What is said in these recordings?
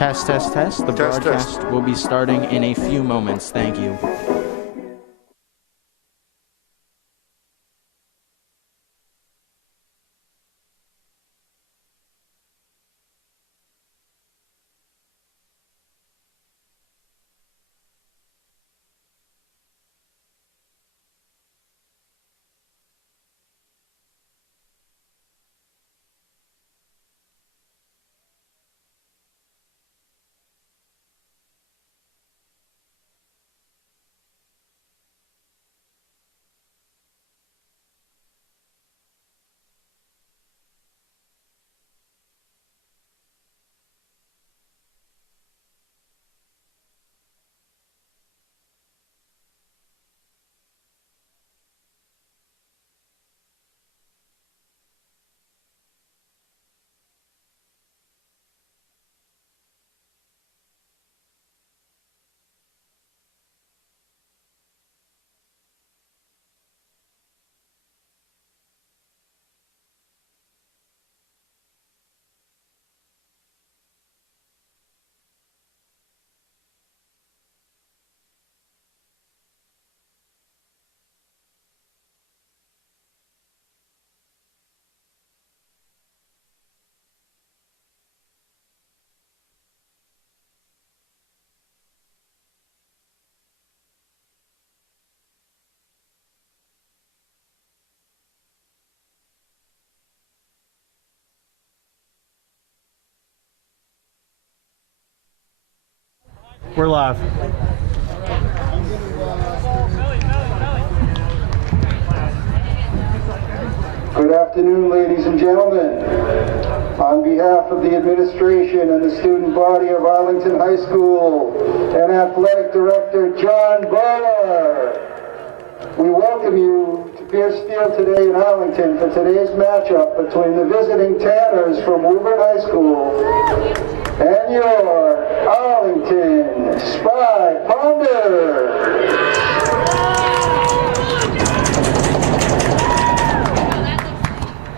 Test, test, test. The broadcast will be starting in a few moments. Thank you. We're live. Good afternoon, ladies and gentlemen. On behalf of the administration and the student body of Arlington High School and Athletic Director John Boller, we welcome you to Pierce Field today in Arlington for today's matchup between the visiting Tanners from Woburn High School and your Arlington Spy Ponder.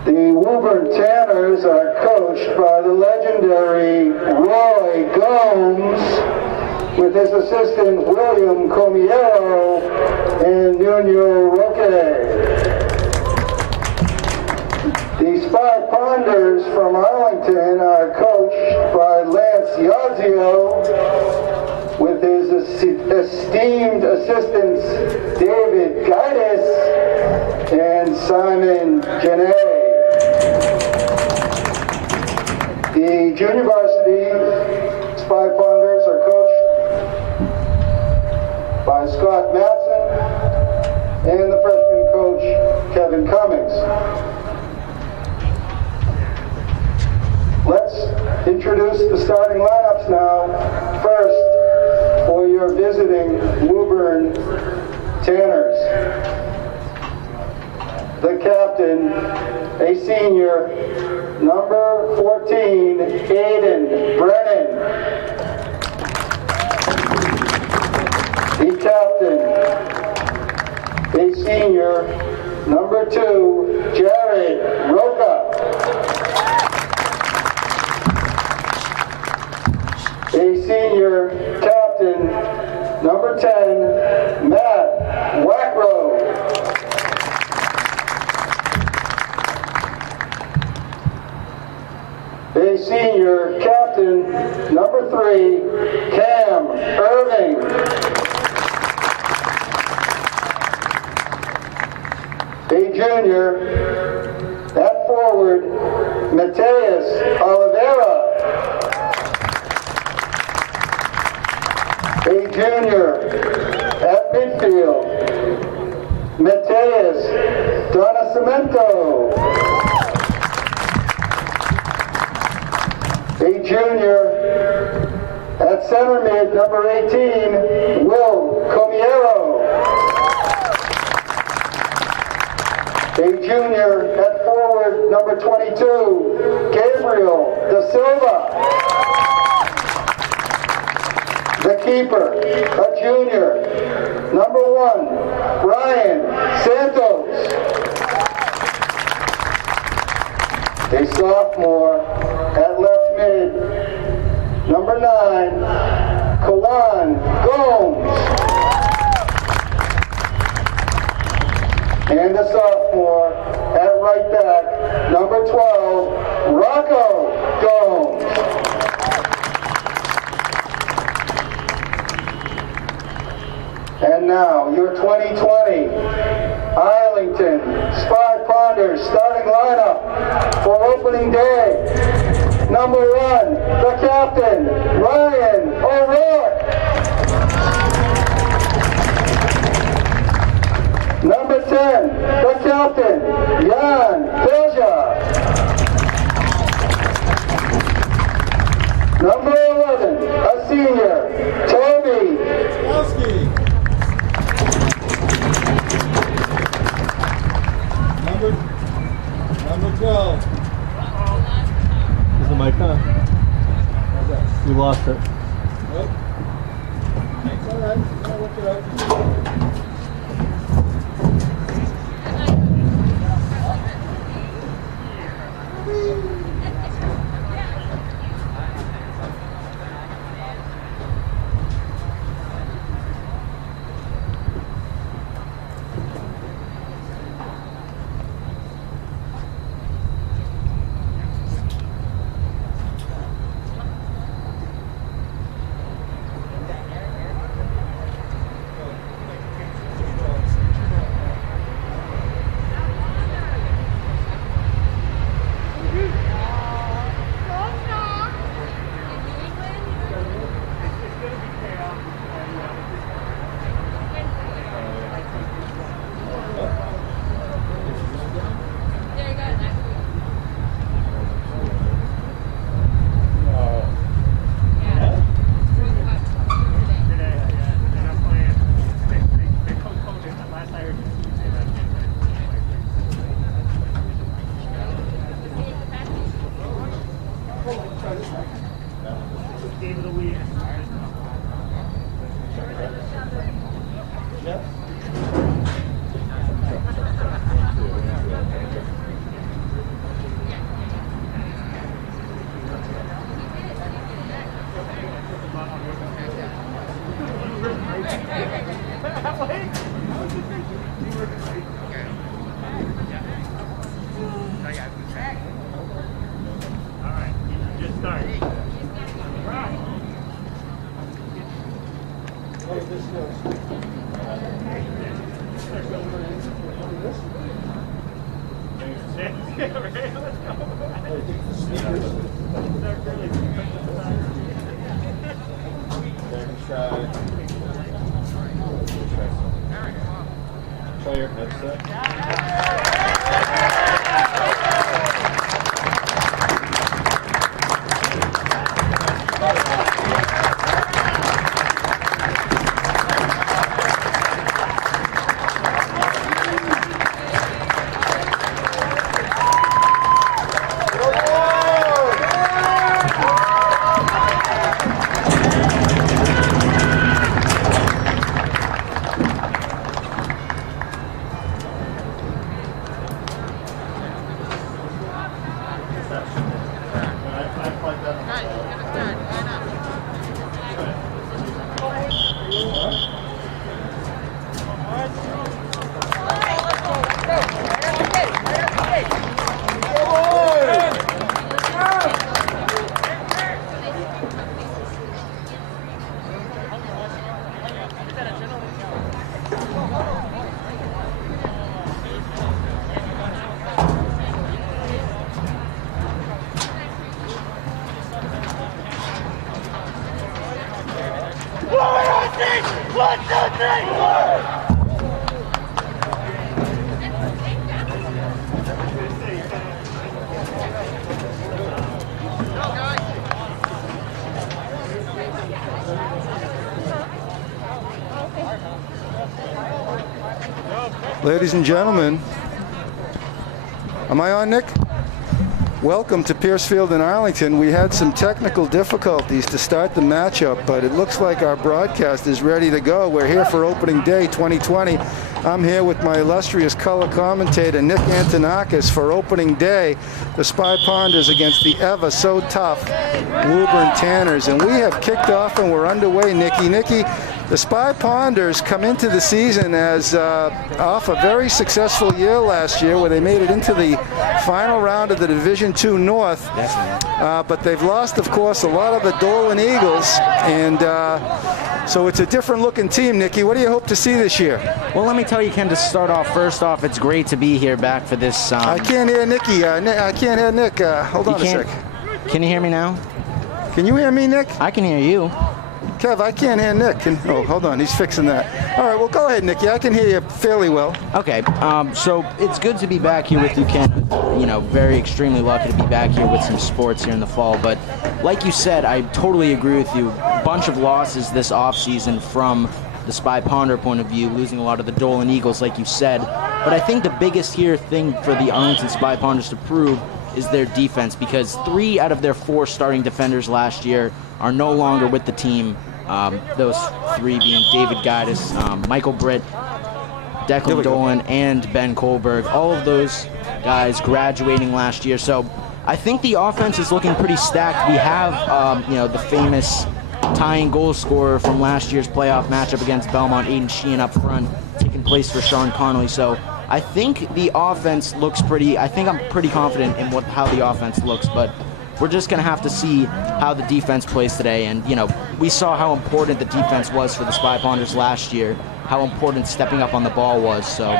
The Woburn Tanners are coached by the legendary Roy Gomes with his assistant William Comiero and Nuno Roque. The Spy Ponders from Arlington are coached by Lance Yazio with his esteemed assistants David Gaitis and Simon Genet. The junior varsity Spy Ponders are coached by Scott Matson and the freshman coach Kevin Cummings. Let's introduce the starting lineups now. First, for your visiting Woburn Tanners. The captain, a senior, number 14, Aiden Brennan. The captain, a senior, number 2, Jared Roca. A senior captain, number 10, Matt Wackrow. A senior captain, number 3, Cam Irving. A junior at forward, Mateus Oliveira. A junior at midfield, Mateus Donacimento. A junior at center mid, number 18, Will Comiero. A junior at forward, number 22, Gabriel Da Silva. The keeper, a junior, number 1, Brian Santos. A sophomore at left mid, Number 9, Kawan Gomes. And a sophomore at right back, number 12, Rocco Gomes. And now, your 2020 Arlington Spy Ponders starting lineup for opening day. Number 1, the captain, Ryan O'Rourke. Number 10, the captain, Jan Belja. Number 11, a senior, Toby Kowski. Number 12. Is the mic on? We lost it. Nope. It's all right. I'll look it up. Try your headset. Ladies and gentlemen, am I on, Nick? Welcome to Piercefield and Arlington. We had some technical difficulties to start the matchup, but it looks like our broadcast is ready to go. We're here for opening day 2020. I'm here with my illustrious color commentator, Nick Antonakas, for opening day. The Spy Ponders against the ever so tough Woburn Tanners. And we have kicked off and we're underway, Nicky. Nicky, the Spy Ponders come into the season as off a very successful year last year where they made it into the final round of the Division II North. But they've lost, of course, a lot of the Dolan Eagles. And so it's a different looking team, Nicky. What do you hope to see this year? Well, let me tell you, Ken, to start off, first off, it's great to be here back for this. I can't hear Nicky. I can't hear Nick. Hold on a sec. Can you hear me now? Can you hear me, Nick? I can hear you. Kev, I can't hear Nick. Oh, hold on. He's fixing that. All right, well, go ahead, Nicky. I can hear you fairly well. Okay, so it's good to be back here with you, Ken. You know, very extremely lucky to be back here with some sports here in the fall. But like you said, I totally agree with you. Bunch of losses this offseason from the Spy Ponder point of view, losing a lot of the Dolan Eagles, like you said. But I think the biggest thing for the Arlington Spy Ponders to prove is their defense, because 3 out of their 4 starting defenders last year are no longer with the team. Those 3 being David Gaddis, Michael Britt, Declan Dolan, and Ben Kohlberg. All of those guys graduating last year. So I think the offense is looking pretty stacked. We have, the famous tying goal scorer from last year's playoff matchup against Belmont, Aiden Sheehan, up front, taking place for Sean Connolly. So I think the offense looks I'm pretty confident in how the offense looks, but we're just going to have to see how the defense plays today. And, we saw how important the defense was for the Spy Ponders last year, how important stepping up on the ball was. So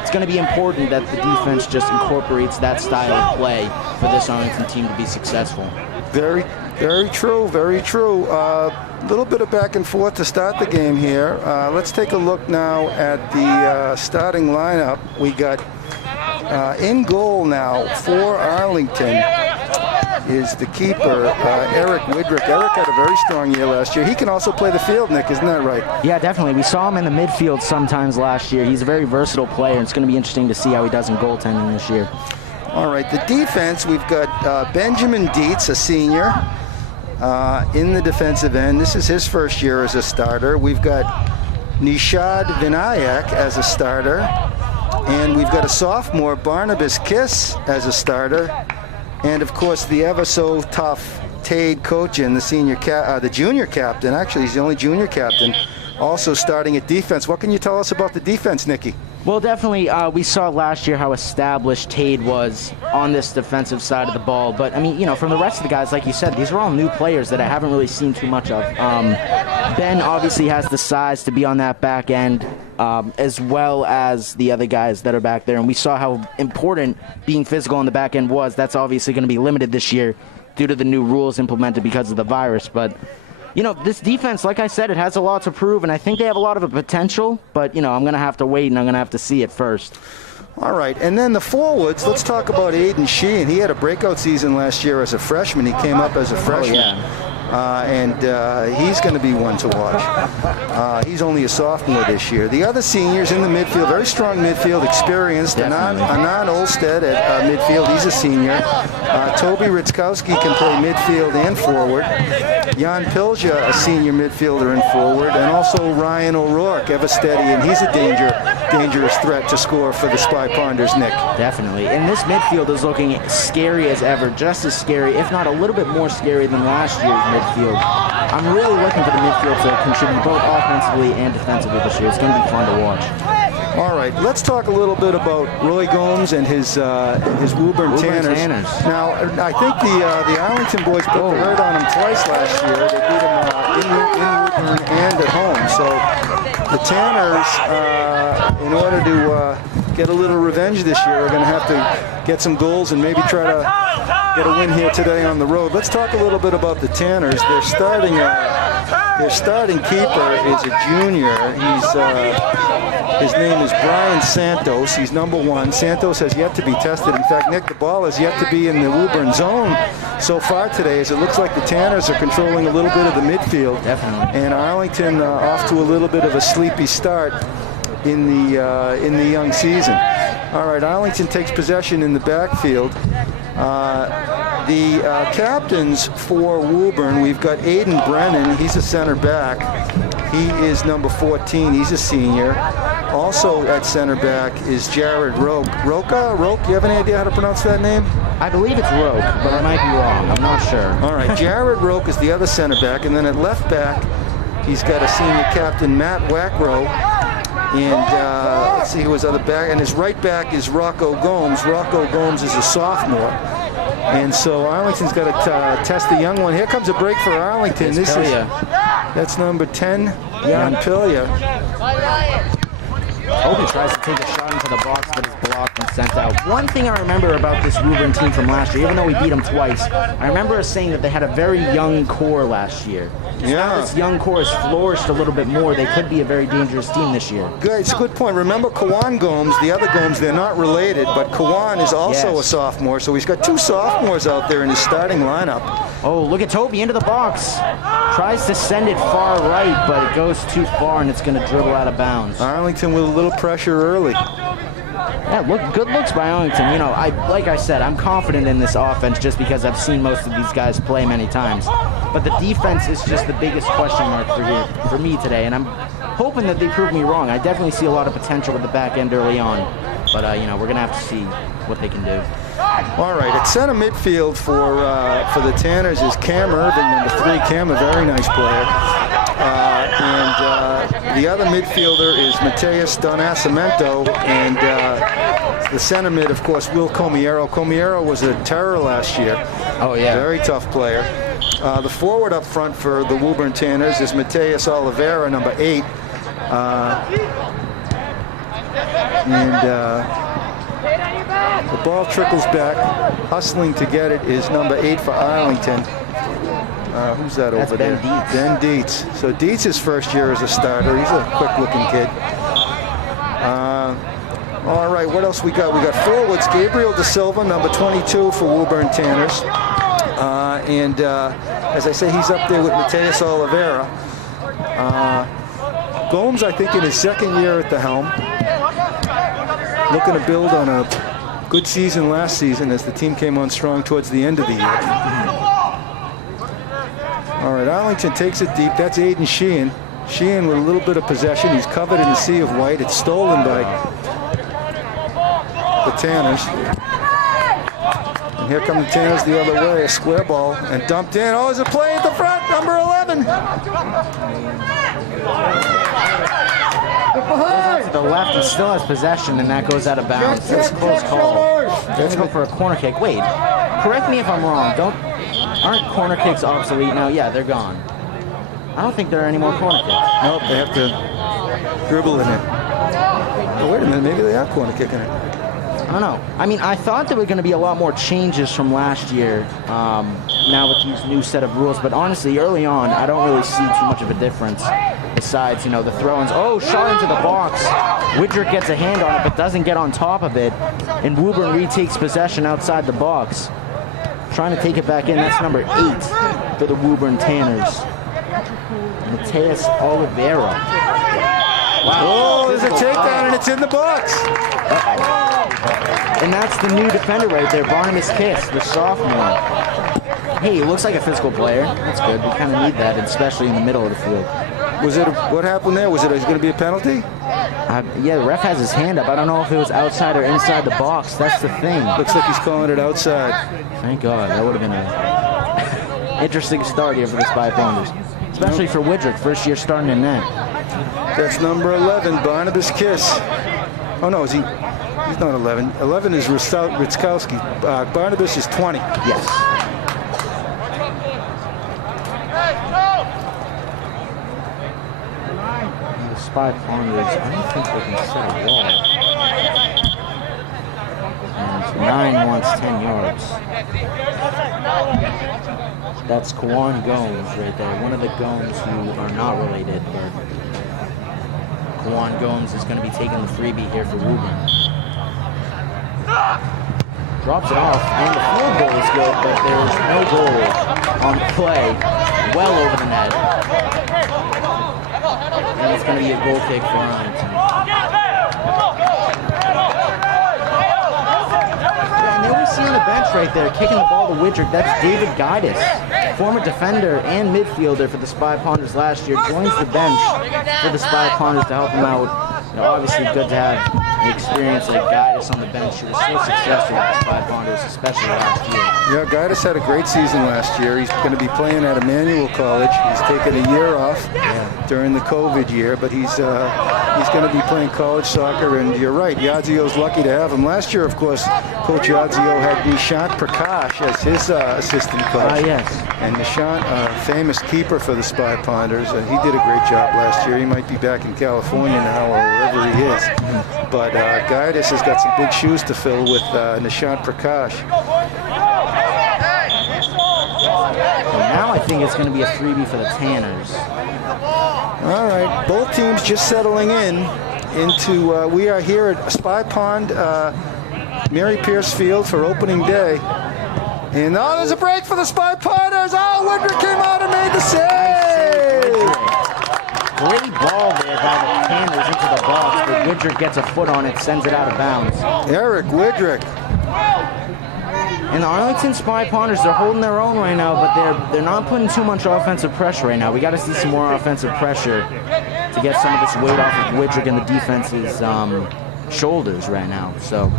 it's going to be important that the defense just incorporates that style of play for this Arlington team to be successful. Very, very true, very true. A little bit of back and forth to start the game here. Let's take a look now at the starting lineup. We got in goal now for Arlington is the keeper, Eric Widrick. Eric had a very strong year last year. He can also play the field, Nick, isn't that right? Yeah, definitely. We saw him in the midfield sometimes last year. He's a very versatile player. It's going to be interesting to see how he does in goaltending this year. All right, the defense, we've got Benjamin Dietz, a senior, in the defensive end. This is his first year as a starter. We've got Nishad Vinayak as a starter. And we've got a sophomore, Barnabas Kiss, as a starter. And, of course, the ever-so-tough Tade Kochin, the junior captain. Actually, he's the only junior captain, also starting at defense. What can you tell us about the defense, Nicky? Well, definitely, we saw last year how established Tade was on this defensive side of the ball. But, I mean, from the rest of the guys, like you said, these are all new players that I haven't really seen too much of. Ben obviously has the size to be on that back end, as well as the other guys that are back there. And we saw how important being physical on the back end was. That's obviously going to be limited this year due to the new rules implemented because of the virus. But this defense, like I said, it has a lot to prove, and I think they have a lot of a potential, but, I'm going to have to wait, and I'm going to have to see it first. All right, and then the forwards, let's talk about Aiden Sheehan. He had a breakout season last year as a freshman. He came up as a freshman. Oh, yeah. And he's going to be one to watch. He's only a sophomore this year. The other seniors in the midfield, very strong midfield, experienced. Anand Olstead at midfield, he's a senior. Toby Ritzkowski can play midfield and forward. Jan Pilja, a senior midfielder and forward. And also Ryan O'Rourke, ever steady, and he's a dangerous threat to score for the Spy Ponders, Nick. Definitely. And this midfield is looking scary as ever, just as scary, if not a little bit more scary than last year's midfield. I'm really looking for the midfield to contribute both offensively and defensively this year. It's going to be fun to watch. All right, let's talk a little bit about Roy Gomes and his Woburn Tanners. Now, I think the Arlington boys put the hurt on him twice last year. They beat him in Woburn and at home. So the Tanners, in order to get a little revenge this year, are going to have to get some goals and maybe try to get a win here today on the road. Let's talk a little bit about the Tanners. Their starting keeper is a junior. His name is Brian Santos. He's number 1. Santos has yet to be tested. In fact, Nick, the ball has yet to be in the Woburn zone so far today, as it looks like the Tanners are controlling a little bit of the midfield. Definitely. And Arlington off to a little bit of a sleepy start in the young season. All right, Arlington takes possession in the backfield. The captains for Woburn, we've got Aiden Brennan. He's a center back. He is number 14. He's a senior. Also at center back is Jared Roke. Roke, you have any idea how to pronounce that name? I believe it's Roke, but I might be wrong. I'm not sure. All right, Jared Roke is the other center back. And then at left back, he's got a senior captain, Matt Wackrow. And let's see who his other back. And his right back is Rocco Gomes. Rocco Gomes is a sophomore. And so Arlington's got to test the young one. Here comes a break for Arlington. That's number 10, Jan Pilya. Obi tries to take a shot into the box, but is blocked and sent out. One thing I remember about this Woburn team from last year, even though we beat them twice, I remember us saying that they had a very young core last year. Now this young core has flourished a little bit more. They could be a very dangerous team this year. Good, it's a good point. Remember Kawan Gomes, the other Gomes, they're not related, but Kawan is also a sophomore, so he's got 2 sophomores out there in his starting lineup. Oh, look at Toby into the box. Tries to send it far right, but it goes too far and it's going to dribble out of bounds. Arlington with a little pressure early. Yeah, good looks by Arlington. You know, like I said, I'm confident in this offense just because I've seen most of these guys play many times. But the defense is just the biggest question mark for me today, and I'm hoping that they prove me wrong. I definitely see a lot of potential at the back end early on, but you know, we're gonna have to see what they can do. All right, at center midfield for the Tanners is Cam Irving, number 3. Cam, a very nice player. And the other midfielder is Mateus Donacimento, and the center mid, of course, Will Comiero. Comiero was a terror last year. Oh, yeah. Very tough player. The forward up front for the Woburn Tanners is Mateus Oliveira, number 8. The ball trickles back. Hustling to get it is number 8 for Arlington. Who's that over there? Ben Dietz. So Dietz's first year as a starter. He's a quick-looking kid. All right, what else we got? We got forwards. Gabriel De Silva, number 22 for Woburn Tanners. As I say, he's up there with Mateus Oliveira. Gomes, I think, in his second year at the helm. Looking to build on a good season last season as the team came on strong towards the end of the year. All right, Arlington takes it deep. That's Aiden Sheehan. Sheehan with a little bit of possession. He's covered in the sea of white. It's stolen by the Tanners. And here come the Tanners the other way. A square ball and dumped in. Oh, there's a play at the front. Number 11. To the left, he still has possession, and that goes out of bounds. That's a close call. Let's go for a corner kick. Wait, correct me if I'm wrong. Aren't corner kicks obsolete now? Yeah, they're gone. I don't think there are any more corner kicks. Nope, they have to dribble in it. Oh, wait a minute, maybe they are corner kicking it. I don't know. I mean, I thought there were going to be a lot more changes from last year now with these new set of rules, but honestly, early on, I don't really see too much of a difference besides, you know, the throw-ins. Oh, shot into the box. Widrick gets a hand on it, but doesn't get on top of it, and Woburn retakes possession outside the box. Trying to take it back in. That's number 8 for the Woburn Tanners. Mateus Oliveira. Wow. Oh, there's a takedown, and it's in the box. And that's the new defender right there, Barnabas Kiss, the sophomore. Hey, he looks like a physical player. That's good. We kind of need that, especially in the middle of the field. What happened there? Was it going to be a penalty? Yeah, the ref has his hand up. I don't know if it was outside or inside the box. That's the thing. Looks like he's calling it outside. Thank God. That would have been an interesting start here for the Spy Founders. Especially for Widrick, first year starting in net. That's number 11, Barnabas Kiss. Oh, no, is he? He's not 11. 11 is Ritzkowski. Barnabas is 20. Yes. The Spy Founders, I don't think they can set a wall. And 9 wants 10 yards. That's Kawan Gomes right there. One of the Gomes who are not related, but Kawan Gomes is going to be taking the freebie here for Woburn. Drops it off, and the field goal is good, but there's no goal on the play. Well over the net. And it's going to be a goal kick for Arlington. Yeah, and they always see on the bench right there, kicking the ball to Widrick, that's David Guidis, former defender and midfielder for the Spy Ponders last year, joins the bench for the Spy Ponders to help him out. Obviously good to have the experience like Guidis on the bench. He was so successful with the Spy Ponders, especially last year. Yeah, Guidis had a great season last year. He's going to be playing at Emmanuel College. He's taken a year off during the COVID year, but he's going to be playing college soccer. And you're right, Yadzio's lucky to have him. Last year, of course, Coach Yadzio had Nishant Prakash as his assistant coach. Yes. And Nishant, famous keeper for the Spy Ponders, and he did a great job last year. He might be back in California now or wherever he is. But Guidis has got some big shoes to fill with Nishant Prakash. Now I think it's going to be a freebie for the Tanners. All right, both teams just settling into, we are here at Spy Pond, Mary Pierce Field for opening day. And now there's a break for the Spy Ponders. Oh, Woodruff came out and made the save. Great ball there by the Tanners into the box, but Widrick gets a foot on it, sends it out of bounds. Eric Widrick. And the Arlington Spy Ponders, they're holding their own right now, but they're not putting too much offensive pressure right now. We got to see some more offensive pressure to get some of this weight off of Widrick and the defense's shoulders right now. So.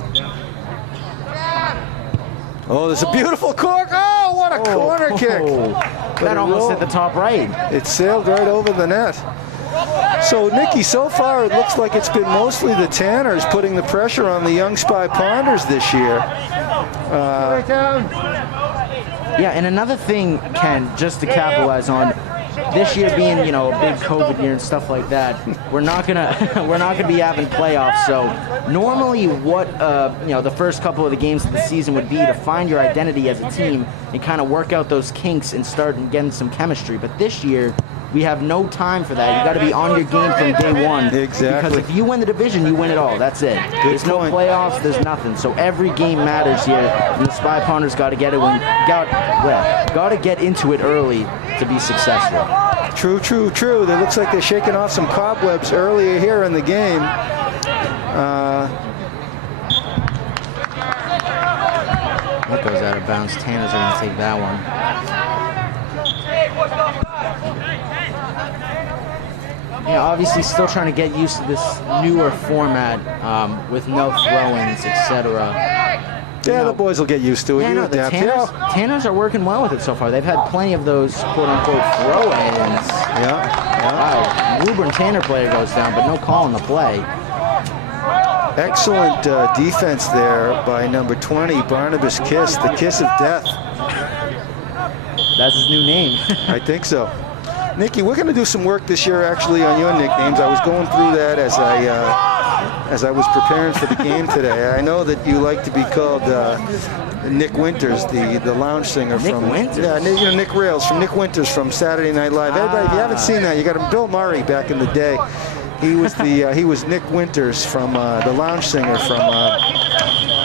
Oh, there's a beautiful cork. Oh, what a corner kick. That almost hit the top right. It sailed right over the net. So, Nikki, so far it looks like it's been mostly the Tanners putting the pressure on the young Spy Ponders this year. Yeah, and another thing, Ken, just to capitalize on, this year being, a big COVID year and stuff like that, we're not gonna be having playoffs. So normally, what the first couple of the games of the season would be to find your identity as a team and kind of work out those kinks and start getting some chemistry. But this year, we have no time for that. You got to be on your game from day one. Exactly. Because if you win the division, you win it all. That's it. There's no playoffs. There's nothing. So every game matters here, and the Spy Ponders got to get it got to get into it early to be successful. True. It looks like they're shaking off some cobwebs earlier here in the game. That goes out of bounds. Tanners are going to take that one. Obviously still trying to get used to this newer format with no throw-ins, etc. Yeah, the boys will get used to it. Yeah, the Tanners are working well with it so far. They've had plenty of those quote-unquote throw-ins. Wow, Woburn Tanner player goes down, but no call on the play. Excellent defense there by number 20, Barnabas Kiss, the Kiss of Death. That's his new name. I think so. Nikki, we're going to do some work this year actually on your nicknames. I was going through that as I was preparing for the game today. I know that you like to be called Nick Winters, the lounge singer from Nick Winters? Yeah, Nick Rails from Nick Winters from Saturday Night Live. Everybody, if you haven't seen that, you got him. Bill Murray back in the day. He was he was Nick Winters from the lounge singer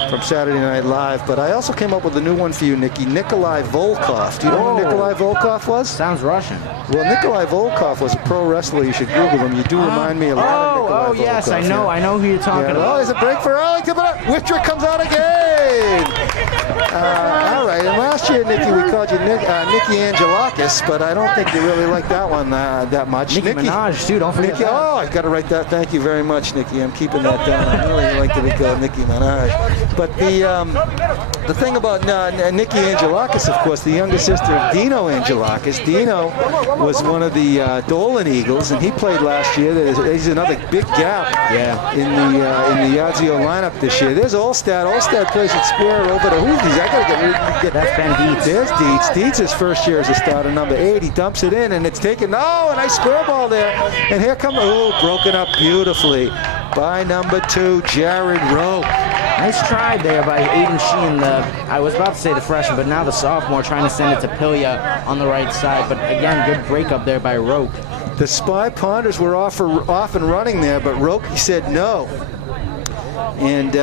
from Saturday Night Live. But I also came up with a new one for you, Nikki. Nikolai Volkov. Do you know who Nikolai Volkov was? Sounds Russian. Well, Nikolai Volkov was a pro wrestler. You should Google him. You do remind me a lot of Nikolai Volkov. Yes, I know. I know who you're talking about. Oh, there's a break for Arlington, but Widrick comes out again. All right, and last year, Nikki, we called you Nicky Angelakis, but I don't think you really like that one that much. Nicki Minaj, too. Don't forget Nikki, that. oh, I got to write that. Thank you very much, Nikki. I'm keeping that down. I really like to be called Nicki Minaj. But the thing about Nicki Angelakis, of course, the younger sister of Dino Angelakis. Dino was one of the Dolan Eagles, and he played last year. There's another big gap in the Yadzio lineup this year. There's Olstad. Olstad plays at Spear over to who's I got to get That's Ben Dietz. There's Dietz. Dietz's first year as a starter, number 8. He dumps it in, and it's taken. Oh, a nice square ball there. And here comes, broken up beautifully by number 2, Jared Rowe. Nice try there by Aiden Sheen, I was about to say the freshman, but now the sophomore, trying to send it to Pilya on the right side. But again, good breakup there by Roke. The Spy Ponders were off and running there, but Roke said no. And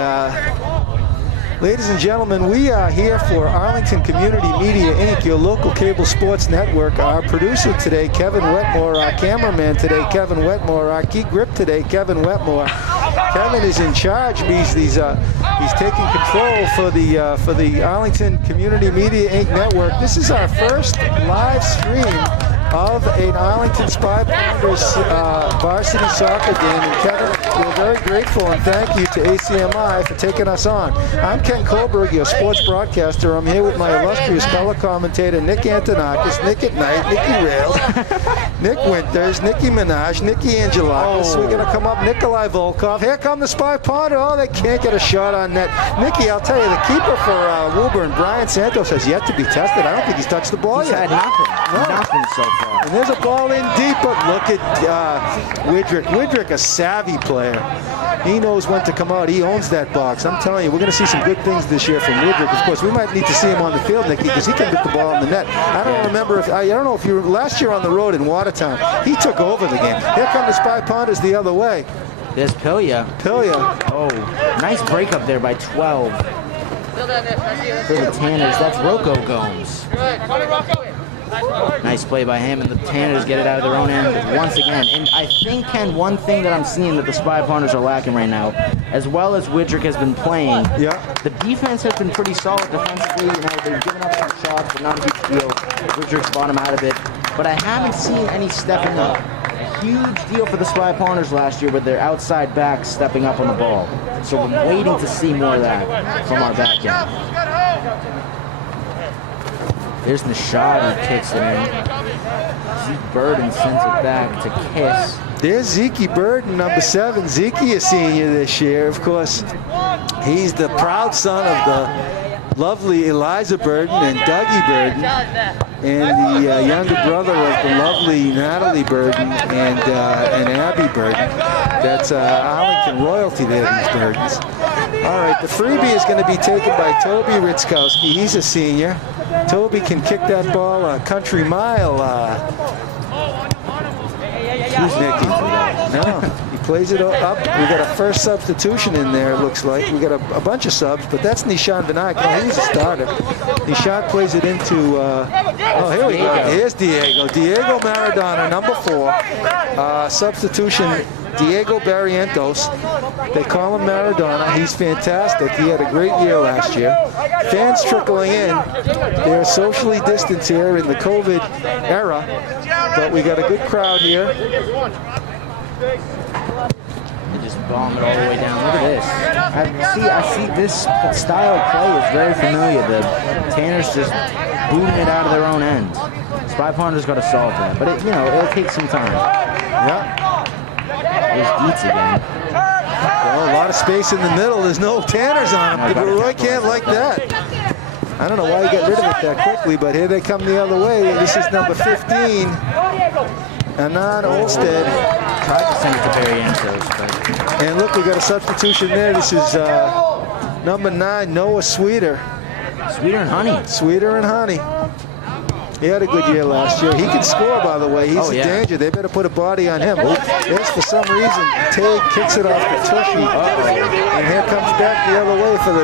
ladies and gentlemen, we are here for Arlington Community Media, Inc., your local cable sports network. Our producer today, Kevin Wetmore. Our cameraman today, Kevin Wetmore. Our key grip today, Kevin Wetmore. Kevin is in charge. He's taking control for the Arlington Community Media Inc. network. This is our first live stream of an Arlington Spy Pounders varsity soccer game. And Kevin, we're very grateful and thank you to ACMi for taking us on. I'm Ken Kohlberg, your sports broadcaster. I'm here with my illustrious color commentator, Nick Antonakas, Nick at Night, Nicky Rails, Nick Winters, Nicki Minaj, Nicky Angelakis. We're going to come up, Nikolai Volkov. Here come the Spy Pounder. Oh, they can't get a shot on net. Nicky, I'll tell you, the keeper for Woburn, Brian Santos, has yet to be tested. I don't think he's touched the ball yet. He's had nothing so far. And there's a ball in deep, but look at Widrick. Widrick, a savvy player. He knows when to come out. He owns that box. I'm telling you, we're going to see some good things this year from Widrick. Of course, we might need to see him on the field, Nicky, because he can hit the ball in the net. I don't know if you were last year on the road in Watertown. He took over the game. Here come the Spy Pounders the other way. There's Pilya. Oh, nice break up there by 12. For the Tanners, that's Rocco Gomes. Nice play by him, and the Tanners get it out of their own end once again. And I think, Ken, one thing that I'm seeing that the Spy Pounders are lacking right now, as well as Widrick has been playing, the defense has been pretty solid defensively. You know, they've given up some shots, but not a huge deal. Widrick's bought him out of it. But I haven't seen any stepping up. Huge deal for the Spy Pounders last year with their outside backs stepping up on the ball. So we're waiting to see more of that from our back end. There's Nishad, he kicks it in. Zeke Burden sends it back to Kiss. There's Zeke Burden, number 7. Zeke, a senior this year. Of course, he's the proud son of the lovely Eliza Burden and Dougie Burden, and the younger brother of the lovely Natalie Burden and Abby Burden. That's Arlington royalty there, these Burdens. All right, the freebie is going to be taken by Toby Ritzkowski. He's a senior. Toby can kick that ball a country mile. Who's Nicky? No, he plays it up. We got a first substitution in there, it looks like. We got a bunch of subs, but that's Nishan Vinayak. No, he's a starter. Nishan plays it into, oh, here we go. Here's Diego. Diego Maradona, number 4. Substitution, Diego Barrientos. They call him Maradona. He's fantastic. He had a great year last year. Fans trickling in. They're socially distanced here in the COVID era, but we got a good crowd here. They just bomb it all the way down. Look at this. I see this style of play is very familiar. The Tanners just booting it out of their own end. Spy Pounders got to solve that, but it'll take some time. Yeah. There's Dietz again. Well, a lot of space in the middle. There's no Tanners on him. Roy can't like that. I don't know why he got rid of it that quickly, but here they come the other way. This is number 15, Anand Olstead. Tried to send it to Barrientos, but... And look, we got a substitution there. This is number 9, Noah Sweeter. Sweeter and Honey. Sweeter and Honey. He had a good year last year. He can score, by the way. He's a danger. They better put a body on him. There's, for some reason, Tate kicks it off the tushy. And here comes back the other way for the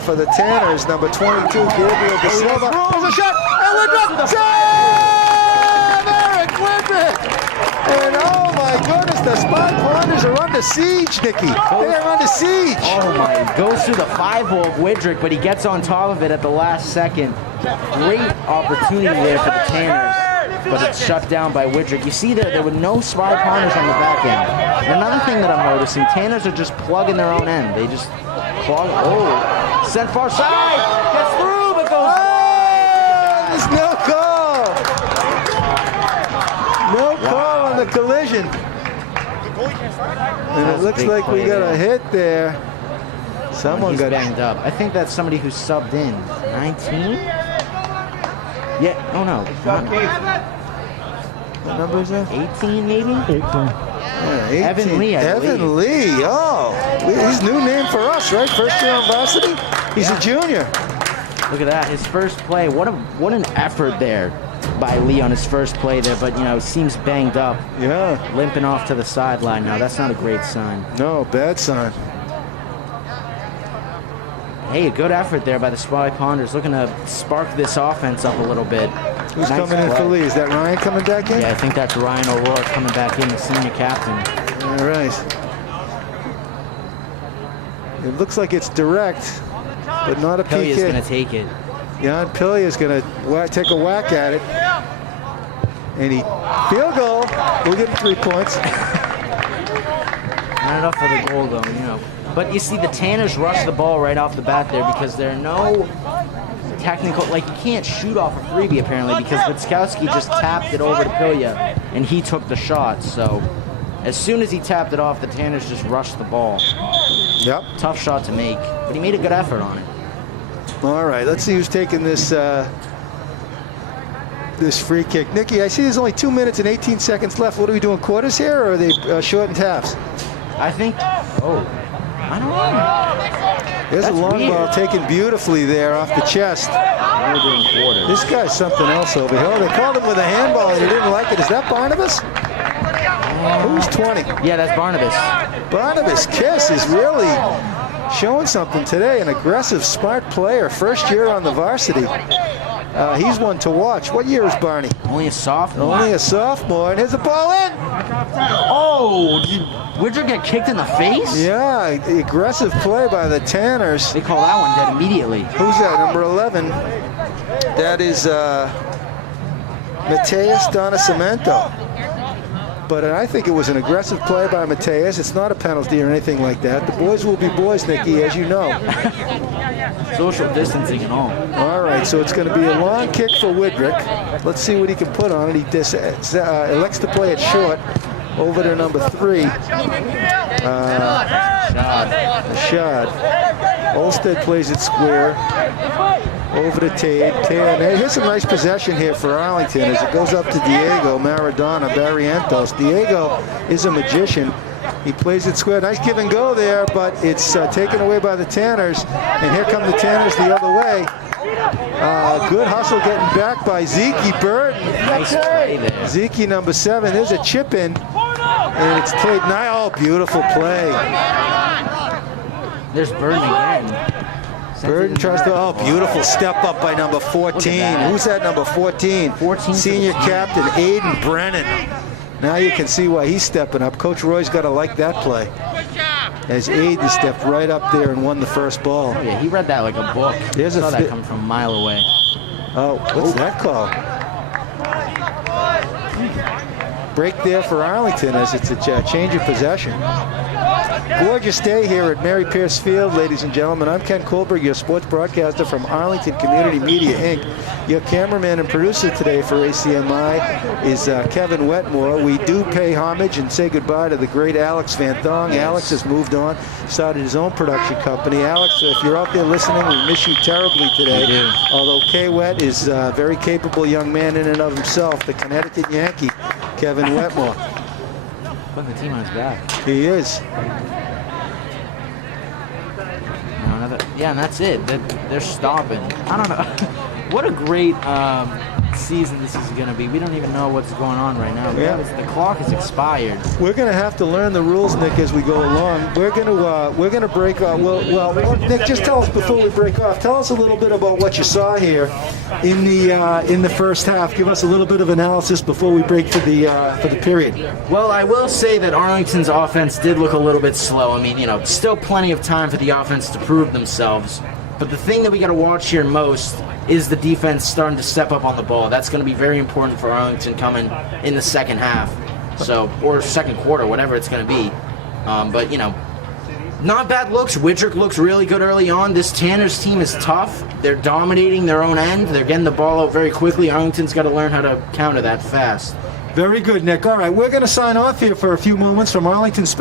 for the Tanners, number 22, Gabriel De Silva. There's a shot! And Woodruff! Save! Eric Woodruff! And oh my goodness, the Spy Pounders are under siege, Nicky. They're under siege. Oh my, goes through the 5-hole of Widrick, but he gets on top of it at the last second. Great opportunity there for the Tanners, but it's shut down by Widrick. You see there were no Spy Pounders on the back end. And another thing that I'm noticing, Tanners are just plugging their own end. They just plug. Oh, sent far side, gets through, but goes. Oh, there's no goal. No call on the collision. And it looks like we got a hit there. Someone got banged up. I think that's somebody who subbed in. 19? Yeah, oh no. What number is that? 18 maybe? 18. Yeah, 18. Evan Lee, I believe. Evan Lee, oh. He's new name for us, right? First year on Varsity? He's a junior. Look at that, his first play. What an effort there by Lee on his first play there, but seems banged up. Yeah. Limping off to the sideline now. That's not a great sign. No, bad sign. Hey, a good effort there by the Spy Pounders, looking to spark this offense up a little bit. Who's coming in for Lee? Is that Ryan coming back in? Yeah, I think that's Ryan O'Rourke coming back in, the senior captain. All right. It looks like it's direct, but not a Pillia's PK. going to take it. Jan Pillia is going to take a whack at it. And he, field goal. We'll give him 3 points. Not enough for the goal, though, you know. But you see, the Tanners rush the ball right off the bat there because there are no technical, like you can't shoot off a freebie apparently because Witkowski just tapped it over to Pillia and he took the shot. So as soon as he tapped it off, the Tanners just rushed the ball. Yep. Tough shot to make, but he made a good effort on it. All right, let's see who's taking this this free kick. Nikki, I see there's only 2 minutes and 18 seconds left. What are we doing, quarters here, or are they shortened halves? I think, I don't know. There's That's a long weird. ball taken beautifully there off the chest. We're doing quarters. This guy's something else over here. Oh, they called him with a handball and he didn't like it. Is that Barnabas? Who's 20? Yeah, that's Barnabas. Barnabas Kiss is really showing something today. An aggressive, smart player. First year on the varsity. He's one to watch. What year is Barney? Only a sophomore. Only a sophomore. And here's the ball in. Oh, did Widger get kicked in the face? Yeah, aggressive play by the Tanners. They call that one dead immediately. Who's that? Number 11. That is Mateus Donacimento. But I think it was an aggressive play by Mateus. It's not a penalty or anything like that. The boys will be boys, Nikki, as you know. Social distancing and all. All right, so it's going to be a long kick for Widrick. Let's see what he can put on it. He elects to play it short over to number 3. Shad. Olstead plays it square. Over to Tate. Here's some nice possession here for Arlington as it goes up to Diego Maradona Barrientos. Diego is a magician. He plays it square. Nice give and go there, but it's taken away by the Tanners. And here come the Tanners the other way. Good hustle getting back by Zeke Burton. Nice play there. Zeke number 7. There's a chip in. And it's played now. Oh, beautiful play. There's Burton again. Burton tries to, oh, beautiful step up by number 14. Who's that number 14? 14. Senior captain, Aiden Brennan. Now you can see why he's stepping up. Coach Roy's got to like that play. As Aiden stepped right up there and won the first ball. Oh, yeah, he read that like a book. There's I saw that come from a mile away. Oh, what's that call? Break there for Arlington as it's a change of possession. Gorgeous day here at Mary Pierce Field, ladies and gentlemen. I'm Ken Kohlberg, your sports broadcaster from Arlington Community Media, Inc. Your cameraman and producer today for ACMi is Kevin Wetmore. We do pay homage and say goodbye to the great Alex Van Thong. Yes. Alex has moved on, started his own production company. Alex, if you're out there listening, we miss you terribly today. We do. Although K-Wet is a very capable young man in and of himself, the Connecticut Yankee, Kevin Wetmore. Putting the team on his back. He is. Yeah, and that's it. They're stopping. I don't know. What a great season this is going to be. We don't even know what's going on right now. Yeah. The clock is expired. We're going to have to learn the rules, Nick, as we go along. We're going to break off. Well, Nick, just tell us before we break off. Tell us a little bit about what you saw here in the first half. Give us a little bit of analysis before we break for the period. Well, I will say that Arlington's offense did look a little bit slow. I mean, still plenty of time for the offense to prove themselves. But the thing that we got to watch here most is the defense starting to step up on the ball. That's going to be very important for Arlington coming in the second half, or second quarter, whatever it's going to be. But not bad looks. Widrick looks really good early on. This Tanners team is tough. They're dominating their own end. They're getting the ball out very quickly. Arlington's got to learn how to counter that fast. Very good, Nick. All right, we're going to sign off here for a few moments from Arlington's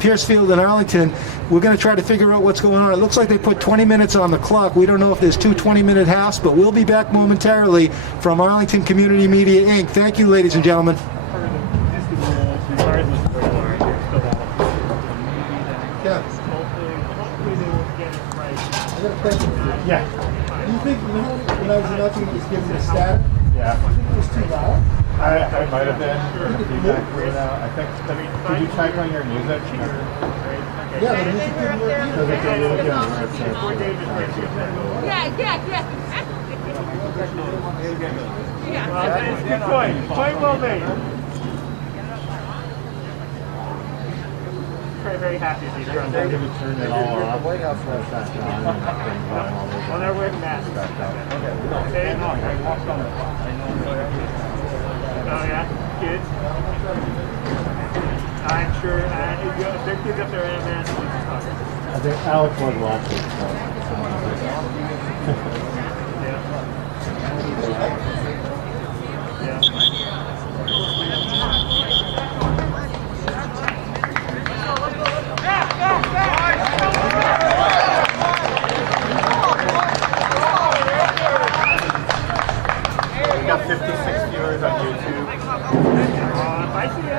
Pierce Field in Arlington. We're going to try to figure out what's going on. It looks like they put 20 minutes on the clock. We don't know if there's 2 20-minute halves, but we'll be back momentarily from Arlington Community Media, Inc. Thank you, ladies and gentlemen. Yeah. Do you think, when I was announcing it was giving a stat? Yeah. Do you think it was too loud? I might have been. Feedback right now. I think. Did you check on your music? Yeah, the music didn't work either. Does it get really good? Good point. Point well made. very, very happy to be here. They're going to turn it all off. Well, they're wearing masks. Okay. Oh, yeah? Kids? I'm sure. If their kids up there in masks, we can talk. I think Alex was watching. We got 56 viewers on YouTube.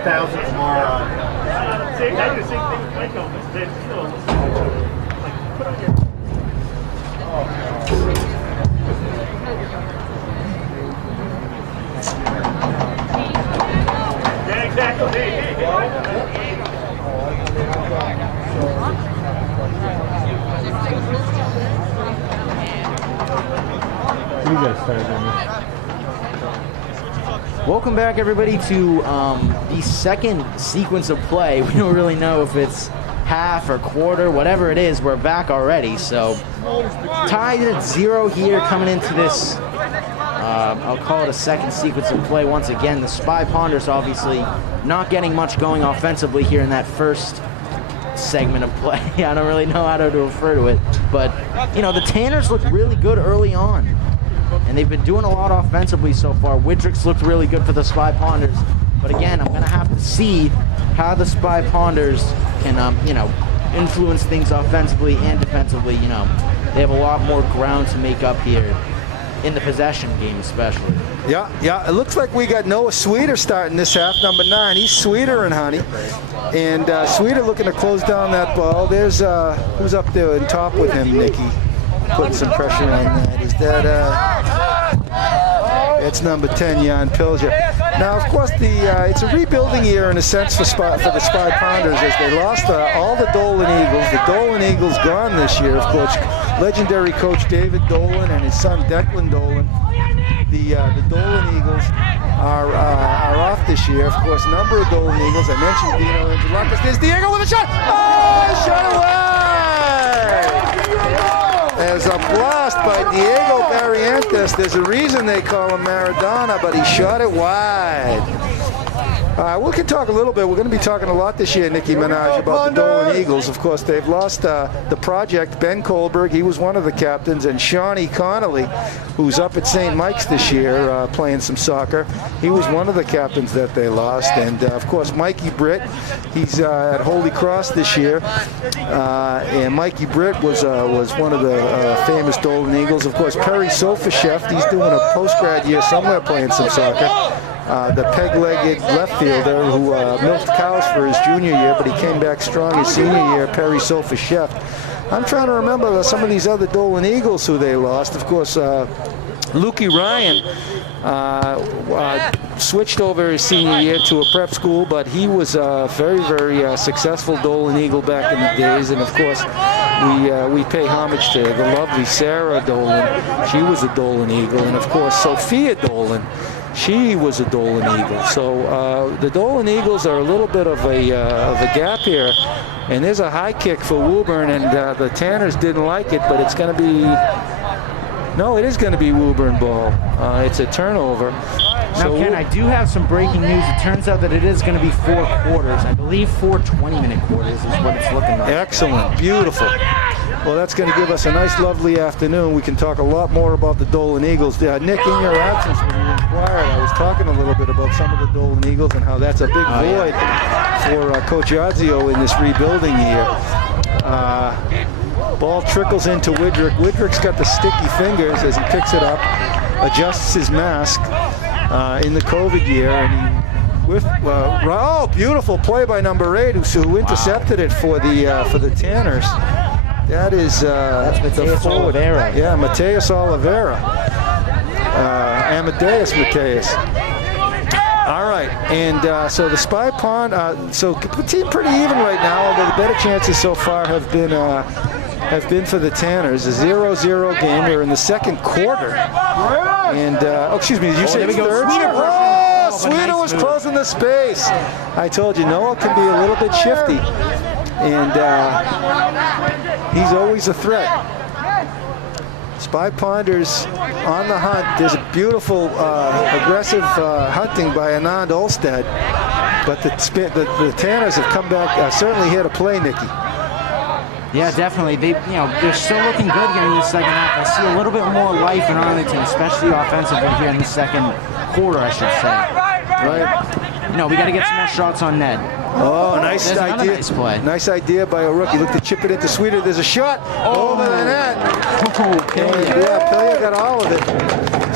Thousands more on. I do the same thing with my comments. They still like put on your. Yeah, exactly. You guys started on this. Welcome back, everybody, to the second sequence of play. We don't really know if it's half or quarter, whatever it is. We're back already, so tied at 0 here coming into this. I'll call it a second sequence of play once again. The Spy Ponders obviously not getting much going offensively here in that first segment of play. I don't really know how to refer to it, but you know, the Tanners look really good early on, and they've been doing a lot offensively so far. Widrick's looked really good for the Spy Ponders, but again, I'm gonna have to see how the Spy Ponders can you know, influence things offensively and defensively. You know, they have a lot more ground to make up here in the possession game, especially. Yeah, it looks like we got Noah Sweeter starting this half, number 9. He's Sweeter and Honey. And Sweeter looking to close down that ball. There's, who's up there on top with him, Nikki? Putting some pressure on that. Is that, it's number 10, Jan Pilger. Now, of course, it's a rebuilding year in a sense for the Spy Ponders, as they lost all the Dolan Eagles. The Dolan Eagles gone this year, of course. Legendary coach David Dolan and his son Declan Dolan. The Dolan Eagles are off this year. Of course, a number of Dolan Eagles. I mentioned Dino Antonakas. There's Diego with a shot. Oh, shot away! There's a blast by Diego Barrientos. There's a reason they call him Maradona, but he shot it wide. We can talk a little bit. We're going to be talking a lot this year, Nicki Minaj, about the Dolan Eagles. Of course, they've lost the project, Ben Kohlberg. He was one of the captains, and Shawnee Connolly, who's up at St. Mike's this year playing some soccer. He was one of the captains that they lost. And, of course, Mikey Britt, he's at Holy Cross this year. And Mikey Britt was one of the famous Dolan Eagles. Of course, Perry Sofasheft, he's doing a post-grad year somewhere playing some soccer. The peg-legged left fielder who milked cows for his junior year, but he came back strong his senior year, Perry Sofasheft. I'm trying to remember some of these other Dolan Eagles who they lost. Of course, Lukey Ryan switched over his senior year to a prep school, but he was a very, very successful Dolan Eagle back in the days. And of course, we pay homage to the lovely Sarah Dolan. She was a Dolan Eagle. And of course, Sophia Dolan, she was a Dolan Eagle. So the Dolan Eagles are a little bit of a gap here. And there's a high kick for Woburn, and the Tanners didn't like it, but it's going to be... No, it is going to be Woburn ball. It's a turnover. Now, Ken, I do have some breaking news. It turns out that it is going to be 4 quarters. I believe 4 20-minute quarters is what it's looking like. Excellent. Beautiful. Well, that's going to give us a nice, lovely afternoon. We can talk a lot more about the Dolan Eagles. Nick, in your absence when you inquired, I was talking a little bit about some of the Dolan Eagles and how that's a big void for Coach Iazio in this rebuilding year. Ball trickles into Widrick. Widrick's got the sticky fingers as he picks it up, adjusts his mask in the COVID year, and oh, beautiful play by number 8, who intercepted it for the Tanners. That is that's Mateus Oliveira. Yeah, Mateus Oliveira. Amadeus Mateus. All right, and so the Spy Pond, so the team pretty even right now, although the better chances so far have been for the Tanners. A 0-0 game. We're in the second quarter. And, excuse me, did you say third? Sweeter was closing the space. I told you, Noah can be a little bit shifty. and he's always a threat. Spy Ponders on the hunt. There's a beautiful, aggressive hunting by Anand Olstad, but the Tanners have come back, certainly here to play, Nikki. Yeah, definitely. They're still looking good here in the second half. I see a little bit more life in Arlington, especially offensively here in the second quarter, I should say. Right. We got to get some more shots on net. Oh, nice There's idea. Nice play. Nice idea by O'Rourke. He looked to chip it into Sweeter. There's a shot over the net. Yeah, Pilya got all of it.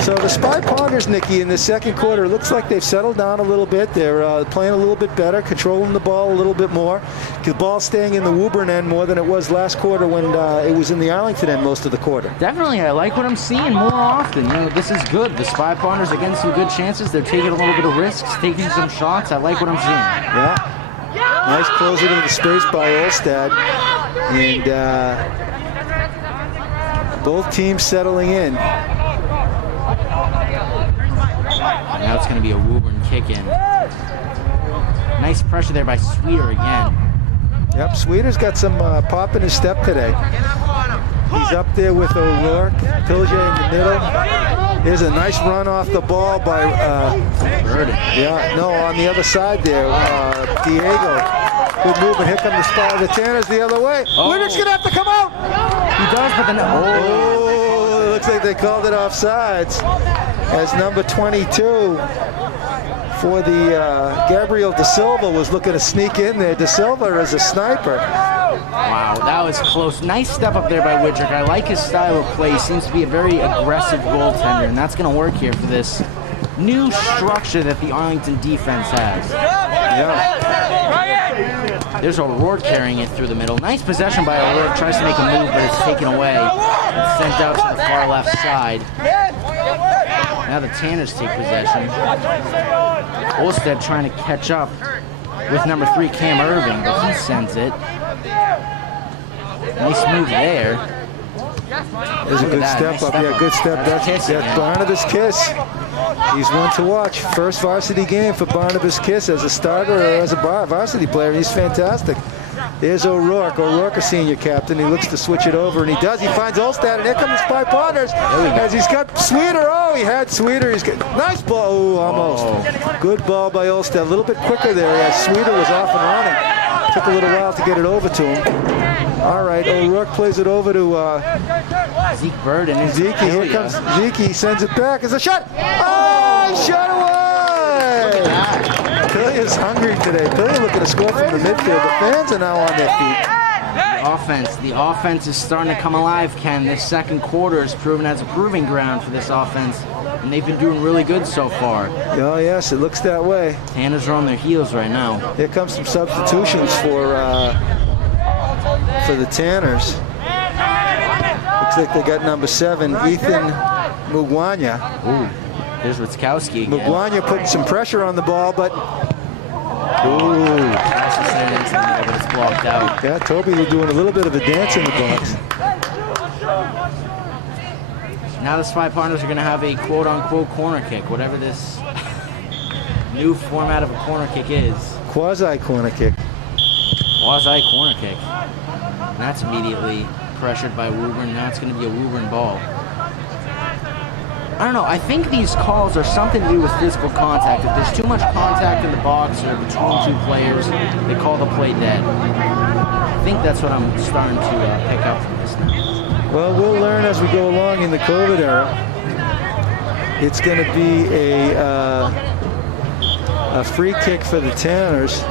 So the Spy Ponders, Nikki, in the second quarter, it looks like they've settled down a little bit. They're playing a little bit better, controlling the ball a little bit more. The ball staying in the Woburn end more than it was last quarter when it was in the Arlington end most of the quarter. Definitely, I like what I'm seeing more often. This is good. The Spy Ponders are getting some good chances. They're taking a little bit of risks, taking some shots. I like what I'm seeing. Yeah. Nice close it into space by Olstad. And both teams settling in. Now it's going to be a Woburn kick-in. Nice pressure there by Sweeter again. Yep, Sweeter's got some pop in his step today. He's up there with O'Rourke. Pilja in the middle. Here's a nice run off the ball by Burden. Yeah, no, on the other side there, Diego. Good movement. Here come the Spy. The Tanners the other way. Winner's gonna have to come out. He does, but then Oh, looks like they called it offsides. As number 22 for the Gabriel De Silva was looking to sneak in there. De Silva is a sniper. Wow, that was close. Nice step up there by Widrick. I like his style of play. He seems to be a very aggressive goaltender, and that's going to work here for this new structure that the Arlington defense has. Yeah. There's O'Rourke carrying it through the middle. Nice possession by O'Rourke. Tries to make a move, but it's taken away. It's sent out to the far left side. Now the Tanners take possession. Olstad trying to catch up with number 3, Cam Irving, but he sends it. Nice move there. There's a good step up. Yeah, good step. That's Barnabas Kiss. He's one to watch. First varsity game for Barnabas Kiss as a starter or as a varsity player. He's fantastic. There's O'Rourke. O'Rourke, a senior captain. He looks to switch it over, and he does. He finds Olstad, and here comes the Spy Ponders. As he's got Sweeter. Oh, he had Sweeter. He's got nice ball. Oh, almost. Good ball by Olstad. A little bit quicker there as Sweeter was off and running. Took a little while to get it over to him. All right, O'Rourke plays it over to Zeke Burden. Zeke. Here comes Zeke. He sends it back. It's a shot. Oh, he shot away. Pilya's hungry today. Pilya looking to score from the midfield. The fans are now on their feet. The offense is starting to come alive, Ken. This second quarter is proven as a proving ground for this offense, and they've been doing really good so far. Oh, yes, it looks that way. Tanners are on their heels right now. Here comes some substitutions for the Tanners. Looks like they got number 7, Ethan Mugwanya. Ooh, there's Witzkowski again. Mugwanya putting some pressure on the ball, but but it's blocked out. Yeah, Toby was doing a little bit of a dance in the box. Now the Spy Ponders are going to have a quote-unquote corner kick, whatever this new format of a corner kick is. Quasi-corner kick. Quasi-corner kick. And that's immediately pressured by Woburn. Now it's going to be a Woburn ball. I don't know. I think these calls are something to do with physical contact. If there's too much contact in the box or between 2 players, they call the play dead. I think that's what I'm starting to pick up from this now. Well, we'll learn as we go along in the COVID era. It's going to be a free kick for the Tanners.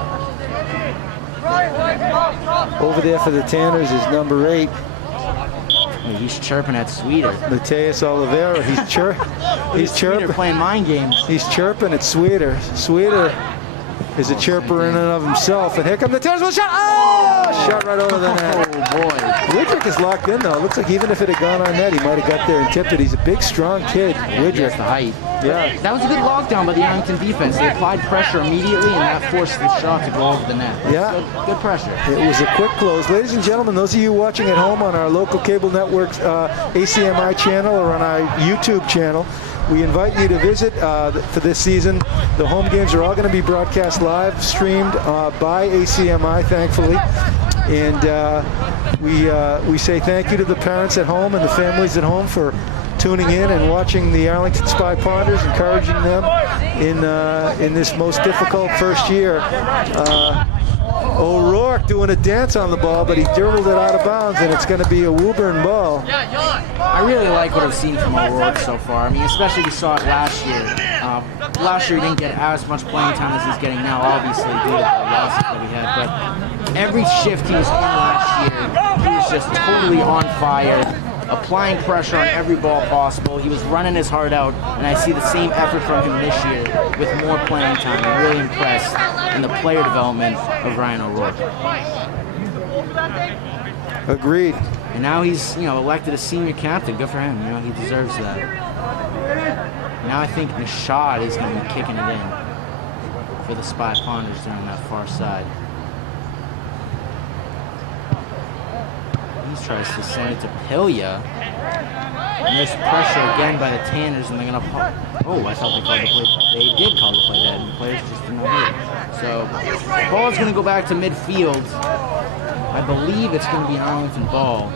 Over there for the Tanners is number 8. He's chirping at Sweeter. Mateus Oliveira. He's chirping. Sweeter playing mind games. He's chirping at Sweeter. Sweeter is a chirper in and of himself. And here come the Tanners with a shot. Oh! Shot right over the net. Oh, boy. Widrick is locked in, though. It looks like even if it had gone on net, he might have got there and tipped it. He's a big, strong kid, Widrick. He has the height. Yeah. That was a good lockdown by the Arlington defense. They applied pressure immediately, and that forced the shot to go over the net. Yeah. Good pressure. It was a quick close. Ladies and gentlemen, those of you watching at home on our local cable network's ACMi channel or on our YouTube channel, we invite you to visit for this season. The home games are all going to be broadcast live, streamed by ACMi, thankfully. And we say thank you to the parents at home and the families at home for tuning in and watching the Arlington Spy Ponders, encouraging them in this most difficult first year. O'Rourke doing a dance on the ball, but he dribbled it out of bounds, and it's going to be a Woburn ball. I really like what I've seen from O'Rourke so far. I mean, especially we saw it last year. Last year he didn't get as much playing time as he's getting now, obviously, due to the losses that we had. But every shift he was in last year, he was just totally on fire, applying pressure on every ball possible. He was running his heart out, and I see the same effort from him this year with more playing time. I'm really impressed in the player development of Ryan O'Rourke. Agreed. And now he's, elected a senior captain. Good for him. He deserves that. Now I think Nishad is going to be kicking it in for the Spy Ponders down that far side. He tries to send it to Pilya. And there's pressure again by the Tanners, and they're going to... Oh, I thought they called the play. They did call the play dead, and the players just did not hear it. So, the ball is going to go back to midfield. I believe it's going to be an Arlington ball.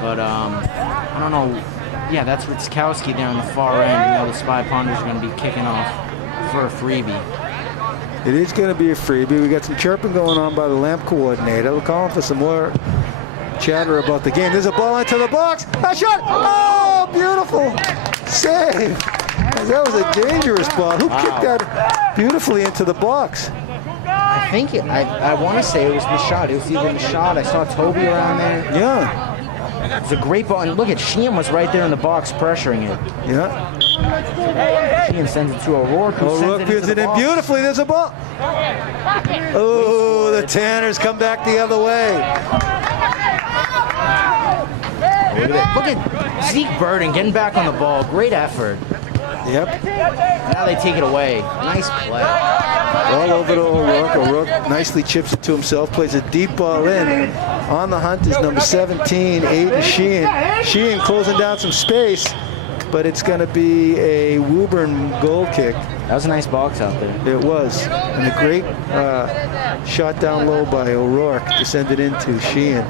But, I don't know. Yeah, that's Ritzkowski there on the far end. The Spy Ponders are going to be kicking off for a freebie. It is going to be a freebie. We got some chirping going on by the lamp coordinator. We're calling for some more chatter about the game. There's a ball into the box. A shot! Oh, beautiful save. That was a dangerous ball. Who kicked that beautifully into the box? I think I want to say it was Nishad. It was either Nishad. I saw Toby around there. Yeah. It was a great ball. And look at Sheehan was right there in the box pressuring it. Yeah. Sheehan sends it to O'Rourke. O'Rourke puts it in beautifully. There's a ball. Oh, the Tanners come back the other way. Look at Zeke Burden getting back on the ball. Great effort. Yep. Now they take it away. Nice play. All over to O'Rourke. O'Rourke nicely chips it to himself, plays a deep ball in. On the hunt is number 17, Aiden Sheehan. Sheehan closing down some space, but it's going to be a Woburn goal kick. That was a nice box out there. It was. And a great shot down low by O'Rourke to send it into Sheehan.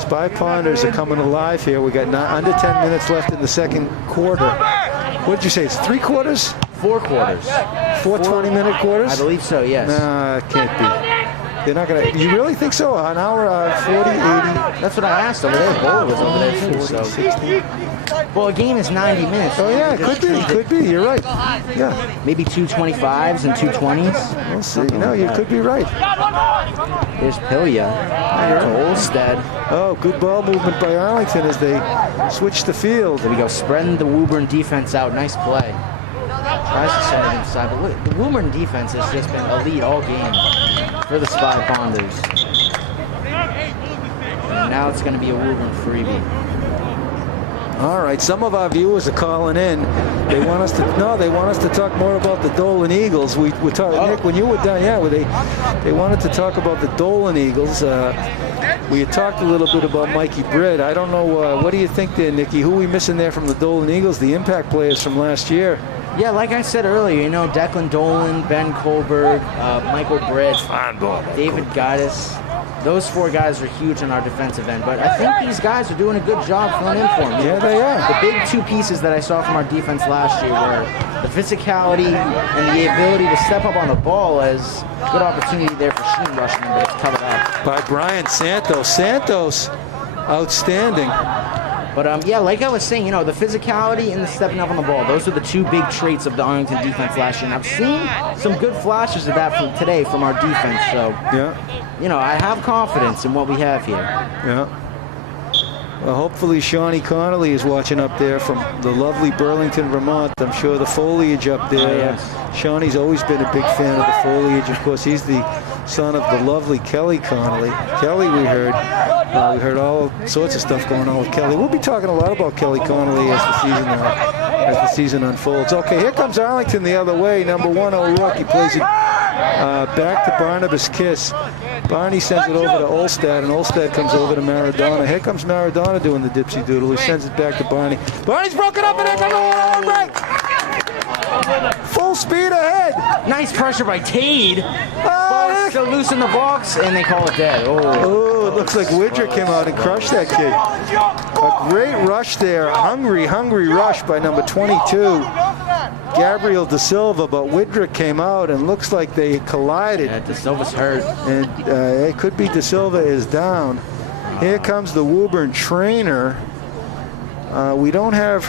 Spy Ponders are coming alive here. We got under 10 minutes left in the second quarter. What did you say? It's 3 quarters? 4 quarters. 4 20-minute quarters? I believe so, yes. Nah, it can't be. They're not going to... You really think so? An hour, 40, 80? That's what I asked over there. Bowler was over there, too. 40, 60. Well, a game is 90 minutes. Oh, yeah, it could be. You're right. Yeah. Maybe 2 25s and 2 20s. We'll see. No, you could be right. There's Pilya to Olstead. Oh, good ball movement by Arlington as they switch the field. There we go, spreading the Woburn defense out. Nice play. Tries to send it inside, but look, the Woburn defense has just been elite all game for the Spy Ponders. And now it's going to be a Woburn freebie. All right, some of our viewers are calling in. They want us to talk more about the Dolan Eagles. We were talking, Nick, when you were done, they wanted to talk about the Dolan Eagles. We had talked a little bit about Mikey Britt. I don't know, what do you think there, Nicky? Who are we missing there from the Dolan Eagles, the impact players from last year? Yeah, like I said earlier, Declan Dolan, Ben Kohlberg, Michael Britt, David Gaddis. Those 4 guys are huge on our defensive end, but I think these guys are doing a good job filling in for me. Yeah, they are. The big 2 pieces that I saw from our defense last year were the physicality and the ability to step up on the ball as good opportunity there for Sheen rushing, but it's covered up. By Brian Santos. Santos, outstanding. But, yeah, like I was saying, the physicality and the stepping up on the ball, those are the 2 big traits of the Arlington defense last year. And I've seen some good flashes of that from today from our defense. So, yeah. I have confidence in what we have here. Yeah. Well, hopefully Shawnee Connolly is watching up there from the lovely Burlington, Vermont. I'm sure the foliage up there. Yes. Shawnee's always been a big fan of the foliage. Of course, he's the son of the lovely Kelly Connolly. Kelly, we heard all sorts of stuff going on with Kelly. We'll be talking a lot about Kelly Connolly as the season unfolds. Okay, here comes Arlington the other way. Number 1, O'Rourke. He plays it back to Barnabas Kiss. Barney sends it over to Olstad, and Olstad comes over to Maradona. Here comes Maradona doing the dipsy doodle. He sends it back to Barney. Barney's broken up, and it's a break. Full speed ahead. Nice pressure by Tade. Oh, Ball still loose in the box, and they call it dead. Oh, it looks like Woodrick came out and crushed that kid. A great rush there. Hungry rush by number 22, Gabriel De Silva, but Woodrick came out and looks like they collided. Yeah, De Silva's hurt. And it could be De Silva is down. Here comes the Woburn trainer. We don't have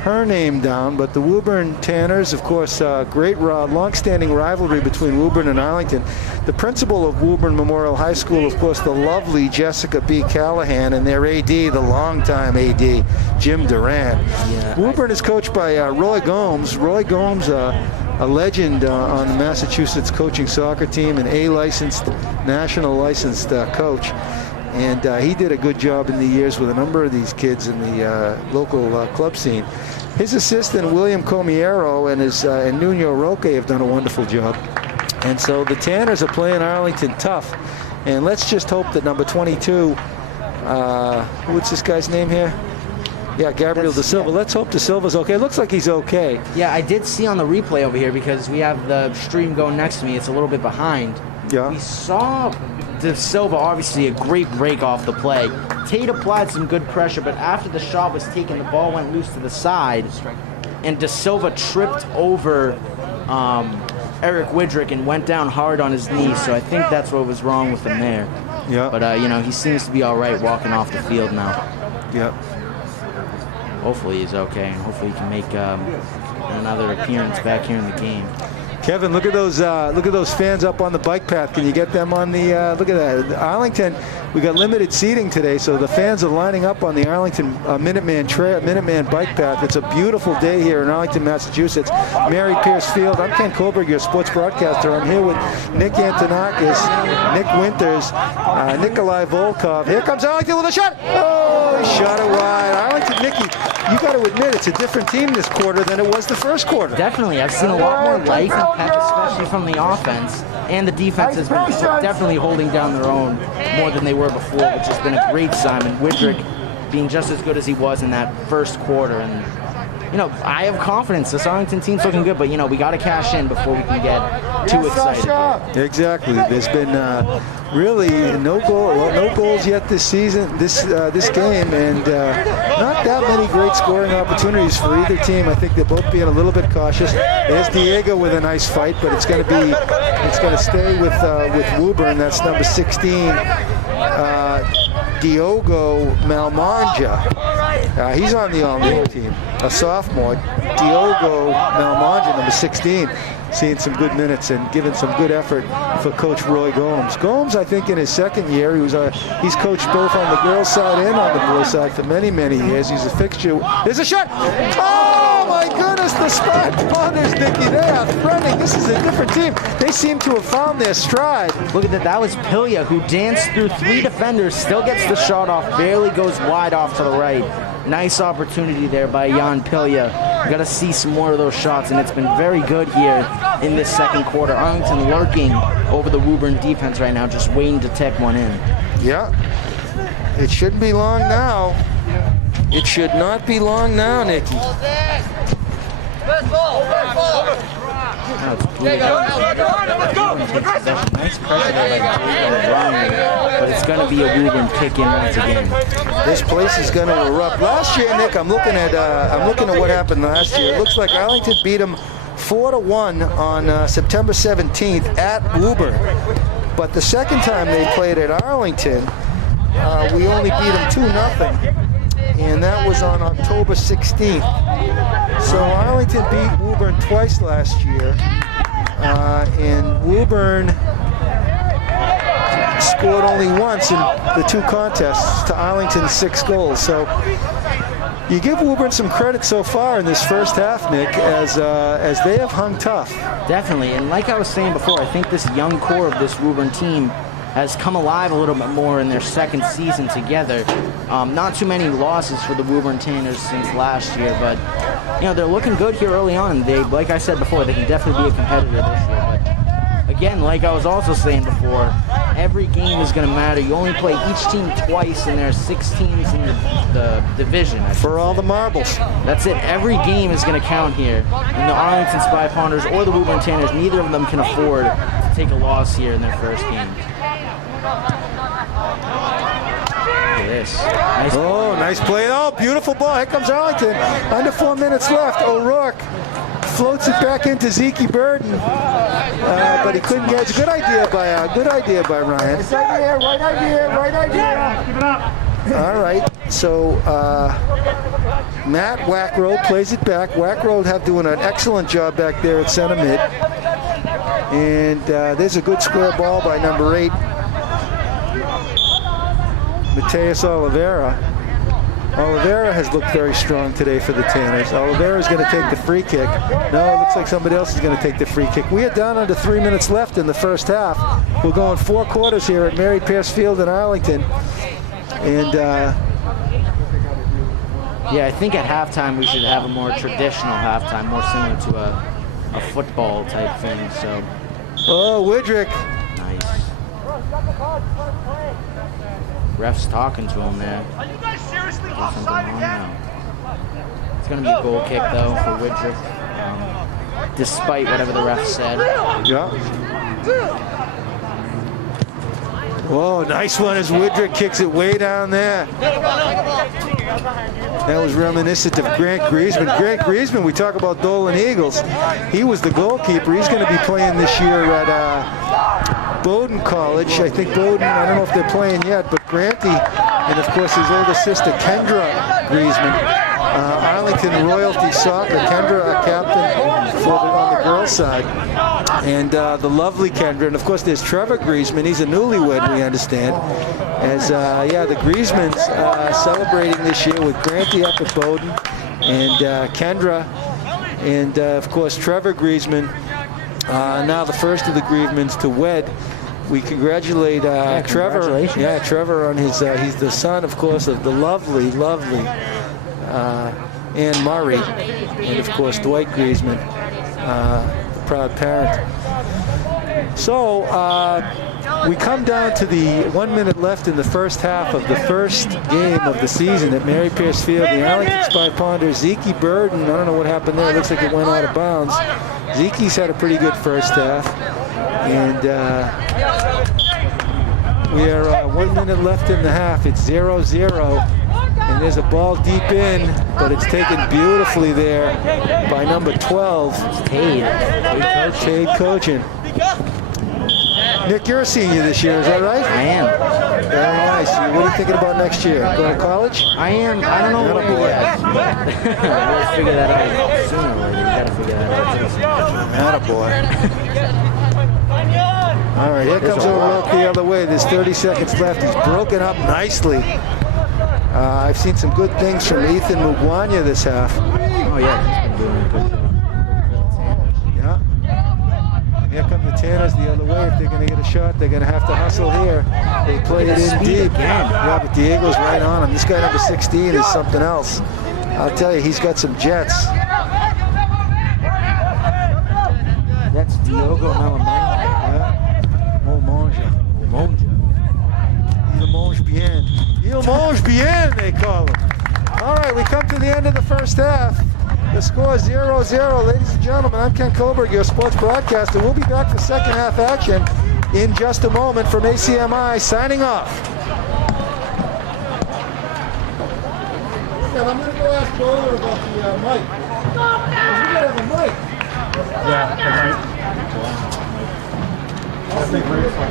her name down, but the Woburn Tanners, of course, great long-standing rivalry between Woburn and Arlington. The principal of Woburn Memorial High School, of course, the lovely Jessica B. Callahan, and their AD, the longtime AD, Jim Duran. Yeah. Woburn is coached by Roy Gomes. Roy Gomes, a legend on the Massachusetts coaching soccer team, an A-licensed, national licensed coach. And he did a good job in the years with a number of these kids in the local club scene. His assistant, William Comiero, and Nuno Roque have done a wonderful job. And so the Tanners are playing Arlington tough. And let's just hope that number 22, what's this guy's name here? Yeah, Gabriel De Silva. Yeah. Let's hope De Silva's okay. It looks like he's okay. Yeah, I did see on the replay over here, because we have the stream going next to me. It's a little bit behind. Yeah. We saw De Silva, obviously a great break off the play. Tate applied some good pressure, but after the shot was taken, the ball went loose to the side, and De Silva tripped over Eric Woodrick and went down hard on his knee. So I think that's what was wrong with him there. Yeah. But he seems to be all right walking off the field now. Yeah. Hopefully he's okay, and hopefully he can make another appearance back here in the game. Kevin, look at those fans up on the bike path. Can you get them on the? Look at that. Arlington, we got limited seating today, so the fans are lining up on the Arlington Minuteman bike path. It's a beautiful day here in Arlington, Massachusetts. Mary Pierce Field. I'm Ken Kohlberg, your sports broadcaster. I'm here with Nick Antonakas, Nick Winters, Nikolai Volkov. Here comes Arlington with a shot. Oh, he shot it wide. Arlington, Nicky, you got to admit it's a different team this quarter than it was the first quarter. Definitely, I've seen a lot more life and pep, especially from the offense, and the defense has been definitely holding down their own more than they were before, which has been a great sign. And Woodrick being just as good as he was in that first quarter. And I have confidence. This Arlington team's looking good, but we got to cash in before we can get too excited. Exactly. There's been really no goals yet this season, this game, and not that many great scoring opportunities for either team. I think they're both being a little bit cautious. There's Diego with a nice fight, but it's going to stay with Woburn. That's number 16. Diogo Malmanja. He's on the all-new team, a sophomore. Diogo Malmanja, number 16, seeing some good minutes and giving some good effort for Coach Roy Gomes. Gomes, I think, in his second year, he's coached both on the girls' side and on the boys' side for many, many years. He's a fixture. There's a shot! Oh, my goodness, the spot punters, Nicky. They are threatening. This is a different team. They seem to have found their stride. Look at that. That was Pilya, who danced through 3 defenders, still gets the shot off, barely goes wide off to the right. Nice opportunity there by Jan Pilya. We got to see some more of those shots, and it's been very good here in this second quarter. Arlington lurking over the Woburn defense right now, just waiting to tech one in. Yeah. It shouldn't be long now. It should not be long now, Nicky. Nice pressure there by Jake Ryan, but it's going to be a Woburn kick-in once again. This place is going to erupt. Last year, Nick, I'm looking at what happened last year. It looks like Arlington beat them 4-1 on September 17th at Woburn. But the second time they played at Arlington, we only beat them 2-0. And that was on October 16th. So Arlington beat Woburn twice last year. And Woburn scored only once in the 2 contests to Arlington's 6 goals. So you give Woburn some credit so far in this first half, Nick, as they have hung tough. Definitely, and like I was saying before, I think this young core of this Woburn team has come alive a little bit more in their second season together. Not too many losses for the Woburn Tanners since last year, but they're looking good here early on. They, like I said before, they can definitely be a competitor this year. But again, like I was also saying before, every game is going to matter. You only play each team twice, and there's 6 teams in the division. For all the marbles. That's it. Every game is going to count here. And the Arlington Spy Ponders or the Woburn Tanners, neither of them can afford to take a loss here in their first game. Look at this. Nice. Oh, nice play. Oh, beautiful ball. Here comes Arlington. Under 4 minutes left. O'Rourke floats it back into Zeke Burden, but he couldn't get it. It's a good idea by Ryan. Right idea. Keep it up. All right, so Matt Wackrow plays it back. Wackrow have doing an excellent job back there at center mid. And there's a good square ball by number 8, Mateus Oliveira. Oliveira has looked very strong today for the Tanners. Oliveira is going to take the free kick. No, it looks like somebody else is going to take the free kick. We are down under 3 minutes left in the first half. We're going 4 quarters here at Mary Pierce Field in Arlington. And Yeah, I think at halftime we should have a more traditional halftime, more similar to a football type thing. So. oh, Widrick. Nice. Ref's talking to him there. Are you guys seriously Something offside wrong again? now. It's going to be a goal kick, though, for Widrick, despite whatever the ref said. Yeah. Whoa, nice one as Widrick kicks it way down there. That was reminiscent of Grant Griezmann. Grant Griezmann, we talk about Dolan Eagles. He was the goalkeeper. He's going to be playing this year at Bowdoin College. I think Bowdoin, I don't know if they're playing yet, but Granty, and of course his older sister, Kendra Griezmann, Arlington Royalty Soccer. Kendra, a captain on the girls' side. And the lovely Kendra, and of course there's Trevor Griezmann. He's a newlywed, we understand. As the Griezmanns celebrating this year with Granty up at Bowdoin, and Kendra, and of course Trevor Griezmann, now the first of the Griezmanns to wed. We congratulate Trevor. Congratulations. Yeah, Trevor on his. He's the son, of course, of the lovely Anne Murray, and of course Dwight Griezmann, the proud parent. So we come down to the 1 minute left in the first half of the first game of the season at Mary Pierce Field. The Arlington Spy Ponders, Zeke Burden, I don't know what happened there. It looks like it went out of bounds. Zeke's had a pretty good first half. And we are 1 minute left in the half. It's 0-0. And there's a ball deep in, but it's taken beautifully there by number 12. Cade Cogin. Nick, you're a senior this year, is that right? I am. Very nice. What are you thinking about next year? Going to college? I am. I don't know what Attaboy. yet. We'll figure that out sooner or later. We gotta figure that out. Attaboy. All right, here comes O'Rourke the other way. There's 30 seconds left. He's broken up nicely. I've seen some good things from Ethan Mugwanya this half. Oh yeah, he's been doing a good job. Yeah. And here come the Tanners the other way. If they're going to get a shot, they're going to have to hustle here. They play it in deep. Yeah, but Diego's right on him. This guy number 16 is something else. I'll tell you, he's got some jets. That's Diogo Melamon. Yeah. Oh, Monja. Il mange bien. Il mange bien, they call him. All right, we come to the end of the first half. The score is 0-0. Ladies and gentlemen, I'm Ken Kohlberg, your sports broadcaster. We'll be back for second half action in just a moment from ACMi, signing off. Yeah, I'm going to go ask Bowler about the mic. We got to have a mic. Yeah, that's great fun.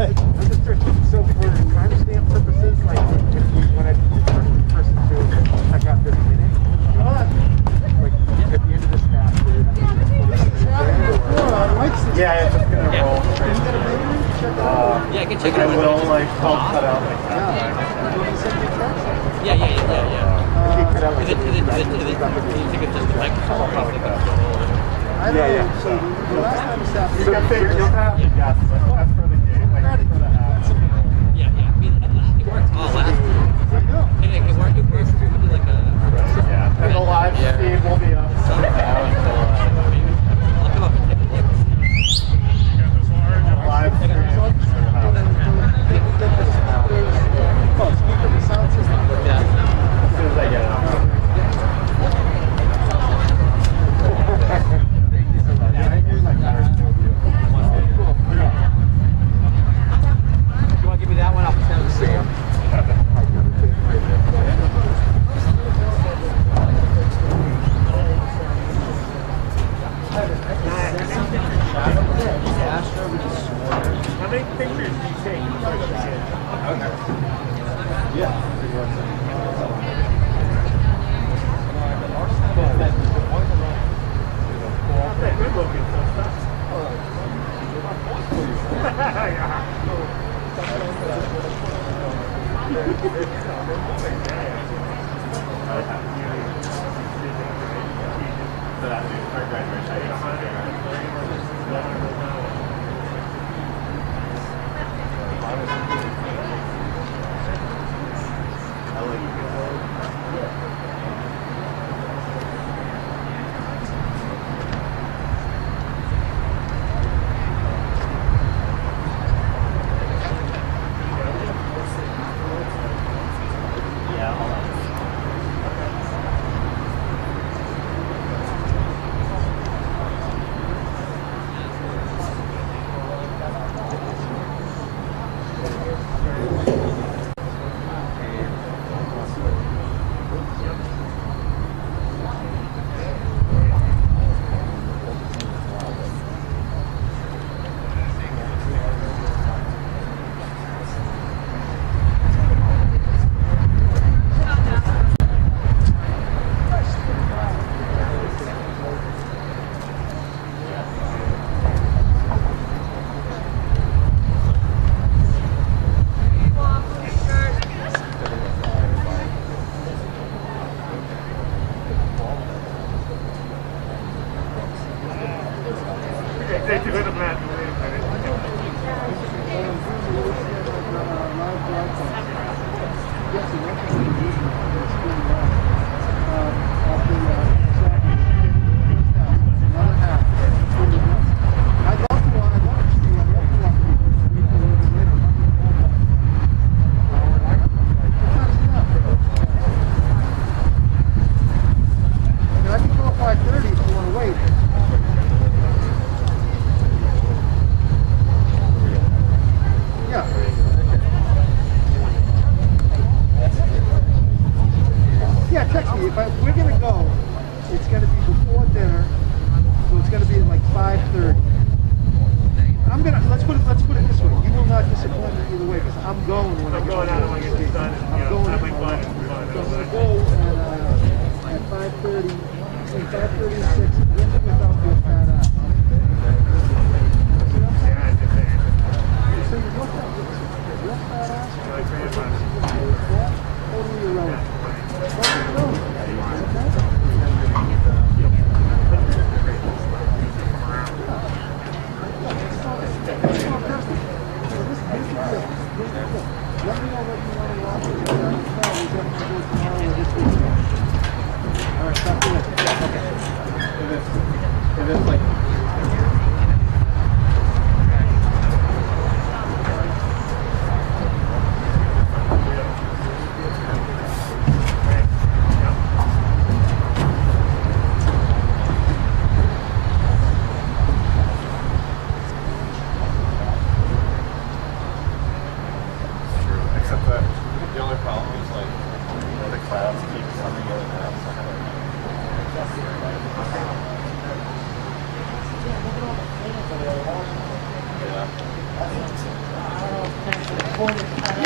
I'm just curious, so for timestamp purposes, like if you wanted the person to check out this meeting, like at the end of this half, Yeah, it's just gonna roll. Yeah, I can check it I out. will like help cut out like that. Yeah. you cut out like Is it just the microphone? So the last time we sat, You can figure you'll have to guess. That's for the game. Like for the half. Yeah. I mean, it worked all last year. I know. It worked. We did like a. Yeah. And the live feed will be up. I'll come up and take a look. Live stream. Oh, speaker of the sound system. Yeah. As soon as I get it. You want to give me that one? I'll send it to Sam. How many pictures do you take? Good looking stuff. We're gonna go. It's gonna be before dinner, so it's gonna be at like 5:30. Let's put it this way. You will not disappoint me either way because I'm going when I'm going out when I get this done. I'm going. I'm like, fine. So I'm gonna go at 5:30, between 5:30 and 6. With or without your fat ass. See what I'm saying? So you look at your fat ass. Totally irrelevant. Totally irrelevant.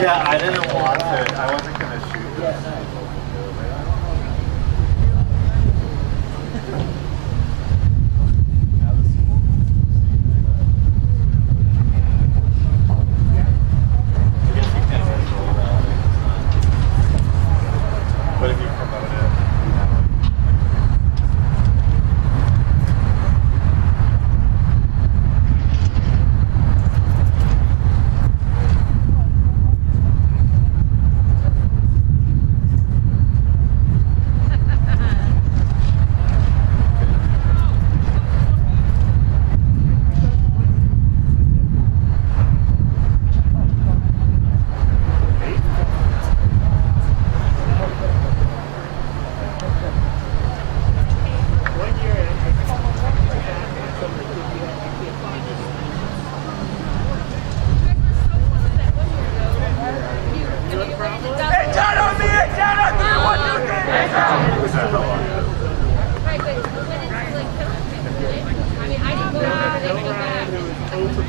Yeah, I didn't want to. I wasn't going to shoot this. But if you promote it,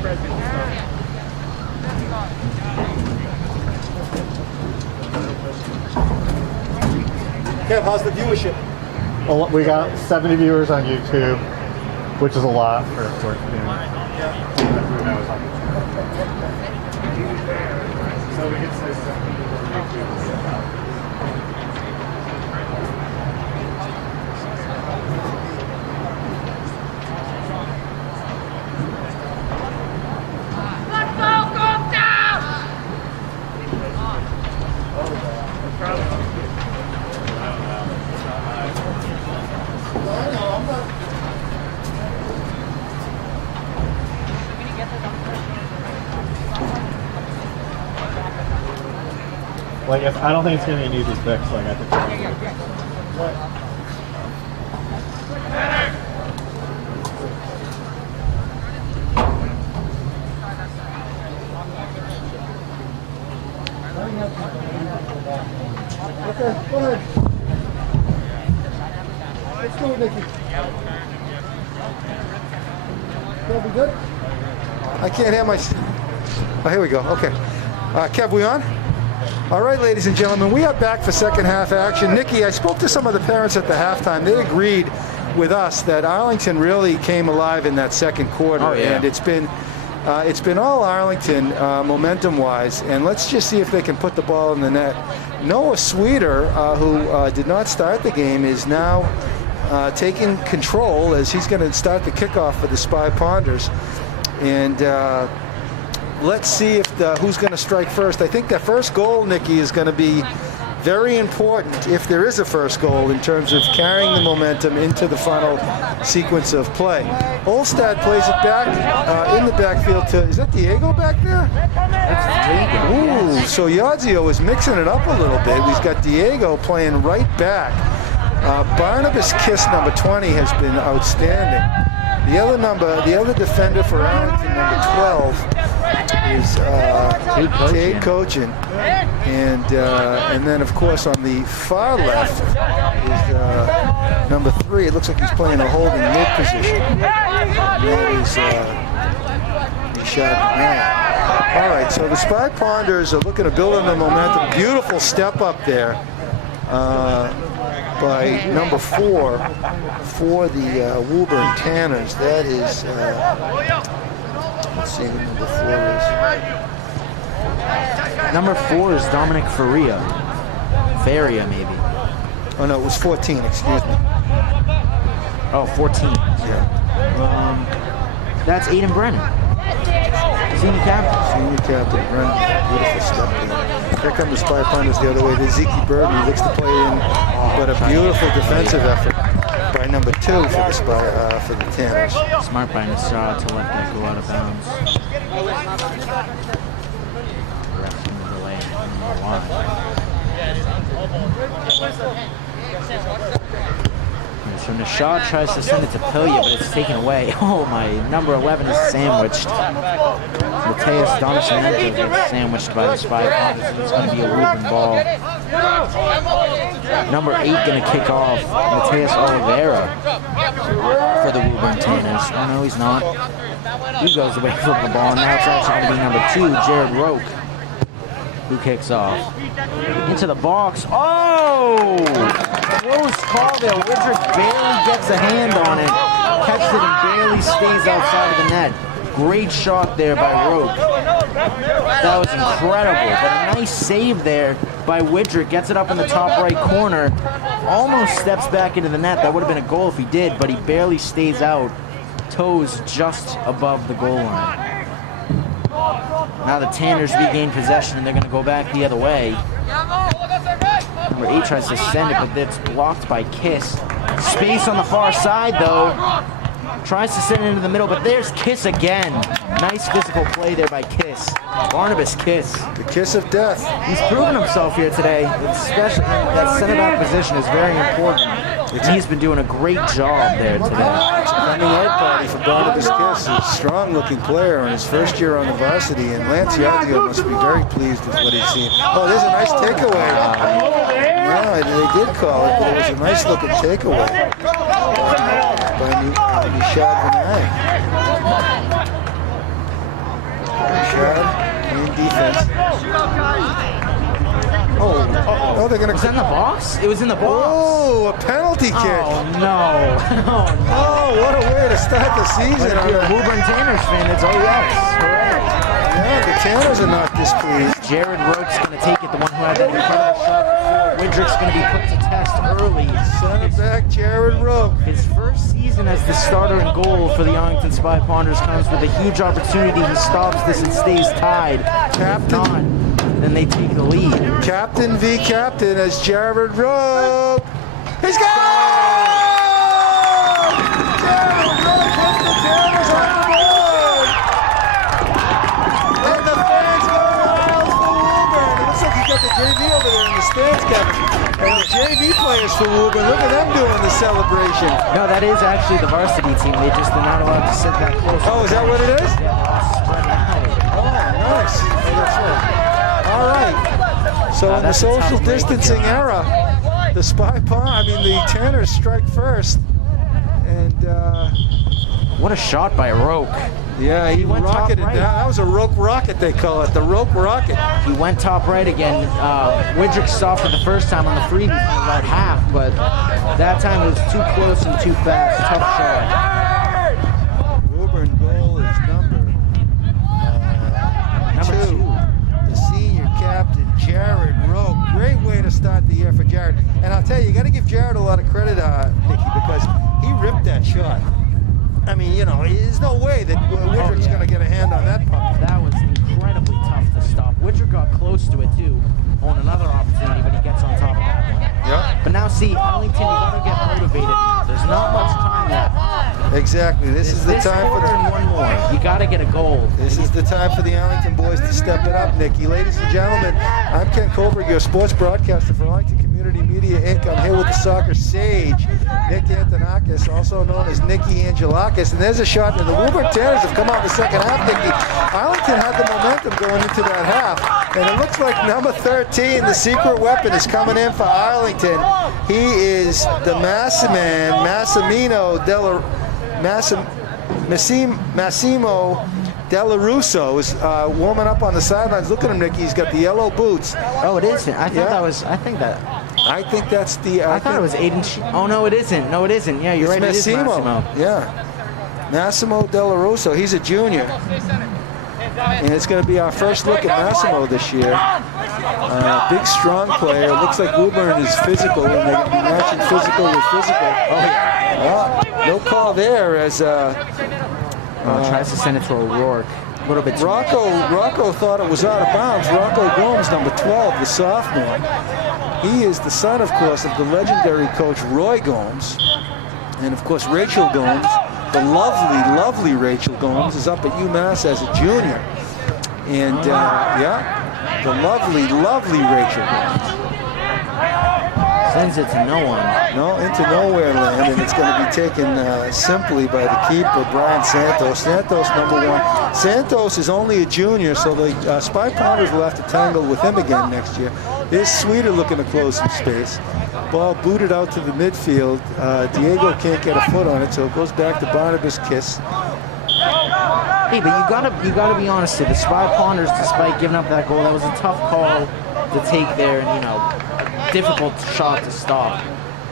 present and stuff. Kev, how's the viewership? Well, we got 70 viewers on YouTube, which is a lot for a sports game. Who knows? So we can say 70 people on YouTube. Like, I don't think it's going to be an easy fix. Like, I think. Okay, go ahead. Let's go, Nikki. Kev, we good? I can't have my... Oh, here we go. Okay. Kev, we on? All right, ladies and gentlemen, we are back for second half action. Nikki, I spoke to some of the parents at the halftime. They agreed with us that Arlington really came alive in that second quarter. Oh, yeah. And it's been all Arlington momentum-wise. And let's just see if they can put the ball in the net. Noah Sweeter, who did not start the game, is now taking control as he's going to start the kickoff for the Spy Ponders. And let's see if who's going to strike first. I think that first goal, Nikki, is going to be very important if there is a first goal in terms of carrying the momentum into the final sequence of play. Olstad plays it back in the backfield to, is that Diego back there? That's Diego. Ooh, so Yadzio is mixing it up a little bit. We've got Diego playing right back. Barnabas Kiss, number 20, has been outstanding. The other defender for Arlington, number 12, is Tate Cochin. And then, of course, on the far left is number 3. It looks like he's playing a holding mid position. That is Nishad. All right, so the Spy Ponders are looking to build on the momentum. Beautiful step up there by number 4 for the Woburn Tanners. That is, let's see who number 4 is. Number 4 is Dominic Faria. maybe. Oh no, it was 14, excuse me. Oh, 14. Yeah. That's Aiden Brennan. Senior captain. Senior captain, Brennan. Beautiful step there. Here come the Spy Ponders the other way. There's Zeke Bird, who looks to play in, but a beautiful defensive effort by number 2 for the Spy, for the Tanners. Smart by Nassar to let that go out of bounds. Rest in the delay. So Nashad tries to send it to Pilya, but it's taken away. Oh my, number 11 is sandwiched. Mateus Donacimento gets sandwiched by the Spy Ponders. It's going to be a Woburn ball. Number 8 going to kick off, Mateus Oliveira for the Woburn Tanners. Oh no, he's not. He goes away from the ball, and now it's actually going to be number 2, Jared Roque, who kicks off. Into the box. Oh! Close call there. Woodrick barely gets a hand on it. Catches it and barely stays outside of the net. Great shot there by Roque. That was incredible. But a nice save there by Woodrick. Gets it up in the top right corner. Almost steps back into the net. That would have been a goal if he did, but he barely stays out. Toes just above the goal line. Now the Tanners regain possession and they're going to go back the other way. Number 8 tries to send it, but it's blocked by Kiss. Space on the far side, though. Tries to send it into the middle, but there's Kiss again. Nice physical play there by Kiss. Barnabas Kiss. The kiss of death. He's proven himself here today. Especially that center back position is very important. He's been doing a great job there today. Defending right body for Barnabas Kiss. He's a strong-looking player in his first year on the varsity, and Lance Yadzio must be very pleased with what he's seen. Oh, there's a nice takeaway. Yeah, they did call it, but it was a nice-looking takeaway by Nishad Vinay. defense. Oh, they're going to... Was that in the box? It was in the box. Oh, a penalty kick. Oh, no. Oh, no. Oh, what a way to start the season. If you're a Woburn Tanners fan, it's yes. Correct. Yeah, the Tanners are not displeased. Jared Roke's going to take it, the one who had that incredible shot before. Widrick's going to be put to test early. Center back Jared Roke. His first season as the starter and goal for the Arlington Spy Ponders comes with a huge opportunity. He stops this and stays tied. Captain. Then they take the lead. Captain v. Captain as Jared Rowe. He's got it! Jared Rowe puts the Tanners on the board! And the fans go wild for Woburn. It looks like you got the JV over there in the stands, Kevin. And the JV players for Woburn, look at them doing the celebration. No, that is actually the varsity team. They're not allowed to sit that close. Oh, is that what it is? Yeah, spread out. Oh, nice. Oh, that's right. All right. So in the social distancing era, the the Tanners strike first, and what a shot by Roke. Yeah, he went rocketed. top right. That was a Roke rocket, they call it, the Roke rocket. He went top right again. Widrick stopped for the first time on the freebie from about half, but that time it was too close and too fast. Tough shot. Woburn goal is number two. The senior captain, Jared Roke. Great way to start the year for Jared. And I'll tell you, you got to give Jared a lot of credit, Nicky, because he ripped that shot. I mean, there's no way that Widrick's going to get a hand on that puck. That was incredibly tough to stop. Widrick got close to it, too, on another opportunity, but he gets on top of that one. Yeah. But now, see, Arlington, you got to get motivated. There's not much time left. Exactly. This is the time for and one more. You got to get a goal. This is the time for the Arlington boys to step it up, Nicky. Ladies and gentlemen, I'm Ken Kohlberg, your sports broadcaster for Arlington Community Media, Inc. I'm here with the soccer sage, Nick Antonakas, also known as Nicky Angelakis. And there's a shot, and the Woburn Tanners have come out in the second half, Nicky. Arlington had the momentum going into that half, and it looks like number 13, the secret weapon, is coming in for Arlington. He is the Massimo Della Russo is warming up on the sidelines. Look at him, Nicky. He's got the yellow boots. Oh, it isn't. I think that's the. I thought it was Aiden. Oh no, it isn't. No, it isn't. Yeah, you're right. Massimo. It is Massimo. Yeah, Massimo Della Russo. He's a junior, and it's going to be our first look at Massimo this year. Big, strong player. Looks like Woburn is physical, and they're going to be matching physical with physical. Oh yeah. No call there as. Tries to send it to O'Rourke. A little bit. Rocco thought it was out of bounds. Rocco Gomes, number 12, the sophomore. He is the son, of course, of the legendary coach Roy Gomes. And, of course, Rachel Gomes, the lovely, lovely Rachel Gomes, is up at UMass as a junior. And, the lovely, lovely Rachel Gomes. Sends it to no one. No, into nowhere land, and it's going to be taken simply by the keeper, Brian Santos. Santos, number 1. Santos is only a junior, so the Spy Pounders will have to tangle with him again next year. Here's Sweeter looking to close some space. Ball booted out to the midfield. Diego can't get a foot on it, so it goes back to Barnabas Kiss. Hey, but you gotta be honest here. The Spy Ponders, despite giving up that goal, that was a tough call to take there, and a difficult shot to stop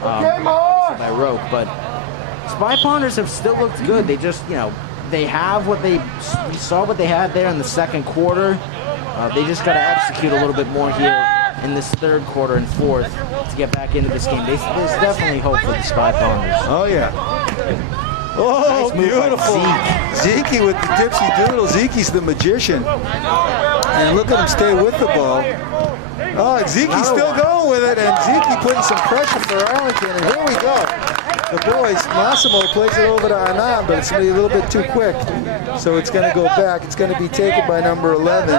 by Roke. But Spy Ponders have still looked good. They just, they have we saw what they had there in the second quarter. They just got to execute a little bit more here in this third quarter and fourth to get back into this game. There's definitely hope for the Spy Ponders. Oh yeah. Oh, nice beautiful. Zeke with the dipsy doodle. Zeke's the magician. And look at him stay with the ball. Oh, Zeke's still going with it, and Zeke putting some pressure for Arlington, and here we go. The boys, Massimo plays it over to Anand, but it's going to be a little bit too quick. So it's going to go back. It's going to be taken by number 11,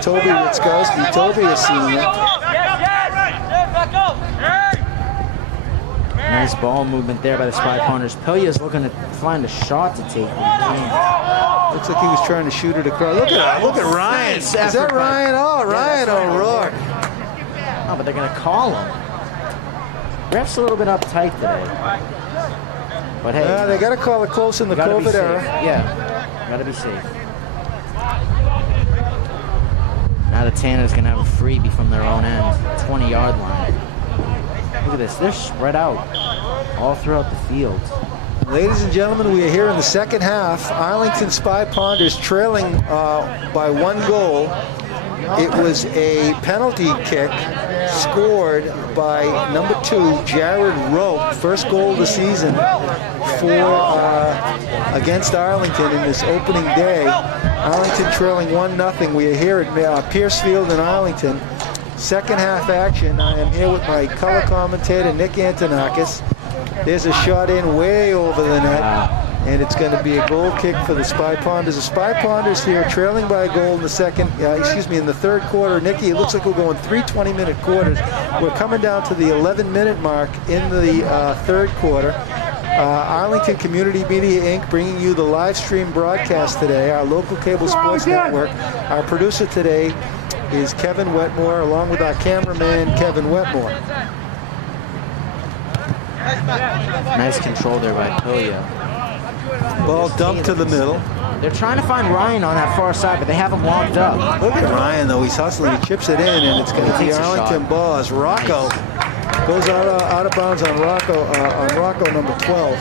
Toby Witzkowski. Toby, a senior. Nice ball movement there by the Spy Ponders. Pellia's looking to find a shot to take. Looks like he was trying to shoot it across. Look at Ryan. Is that Ryan? Oh, Ryan O'Rourke. Oh, but they're going to call him. Ref's a little bit uptight today. But hey. Yeah, they got to call it close in the COVID era. Yeah, got to be safe. the Tanner's going to have a freebie from their own end, 20-yard line. Look at this. They're spread out all throughout the field. Ladies and gentlemen, we are here in the second half. Arlington Spy Ponders trailing by 1 goal. It was a penalty kick scored by number 2, Jared Rope. First goal of the season against Arlington in this opening day. Arlington trailing 1-0. We are here at Pierce Field in Arlington. Second half action. I am here with my color commentator, Nick Antonakas. There's a shot in way over the net, and it's going to be a goal kick for the Spy Ponders. The Spy Ponders here trailing by a goal in the in the third quarter. Nikki, it looks like we're going 3 20-minute quarters. We're coming down to the 11-minute mark in the third quarter. Arlington Community Media, Inc. bringing you the live stream broadcast today, our local cable sports network. Our producer today is Kevin Wetmore, along with our cameraman, Kevin Wetmore. Nice control there by Pilya. Ball dumped to the middle. They're trying to find Ryan on that far side, but they have him locked up. Look at Ryan, though. He's hustling. He chips it in, and it's going to be Arlington ball as Rocco goes out of bounds on Rocco number 12.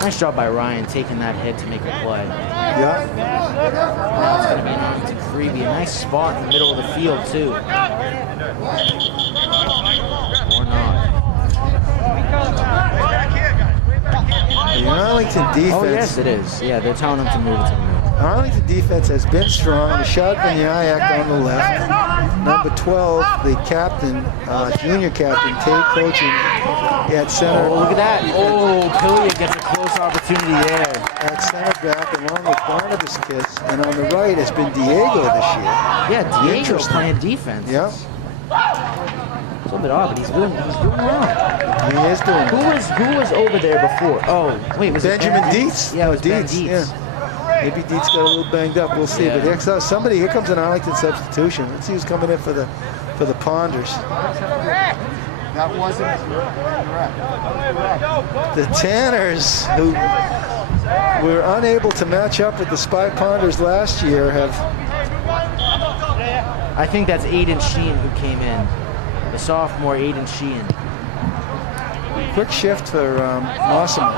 Nice job by Ryan taking that hit to make a play. Yeah. Now it's going to be an Arlington freebie. A nice spot in the middle of the field, too. Or not. The Arlington defense. Oh, yes, it is. Yeah, they're telling them to move it to the middle. Arlington defense has been strong. Rashad Banyayak on the left. Number 12, the captain, junior captain, Tate coaching at center. Oh, look at that. Oh, Pilya gets a close opportunity there. At center back, along with Barnabas Kiss. And on the right has been Diego this year. Yeah, Diego's playing defense. Yep. It's a little bit odd, but he's doing well. He is doing Who was over there before? Oh, wait, was Benjamin it Dietz? Yeah, it was Ben Dietz. Dietz. Yeah. Maybe Dietz got a little banged up. We'll see. Yeah. But here comes an Arlington substitution. Let's see who's coming in for the Ponders. That wasn't correct. The Tanners, who were unable to match up with the Spy Ponders last year, have. I think that's Aiden Sheehan who came in. The sophomore Aiden Sheehan. Quick shift for Mossman,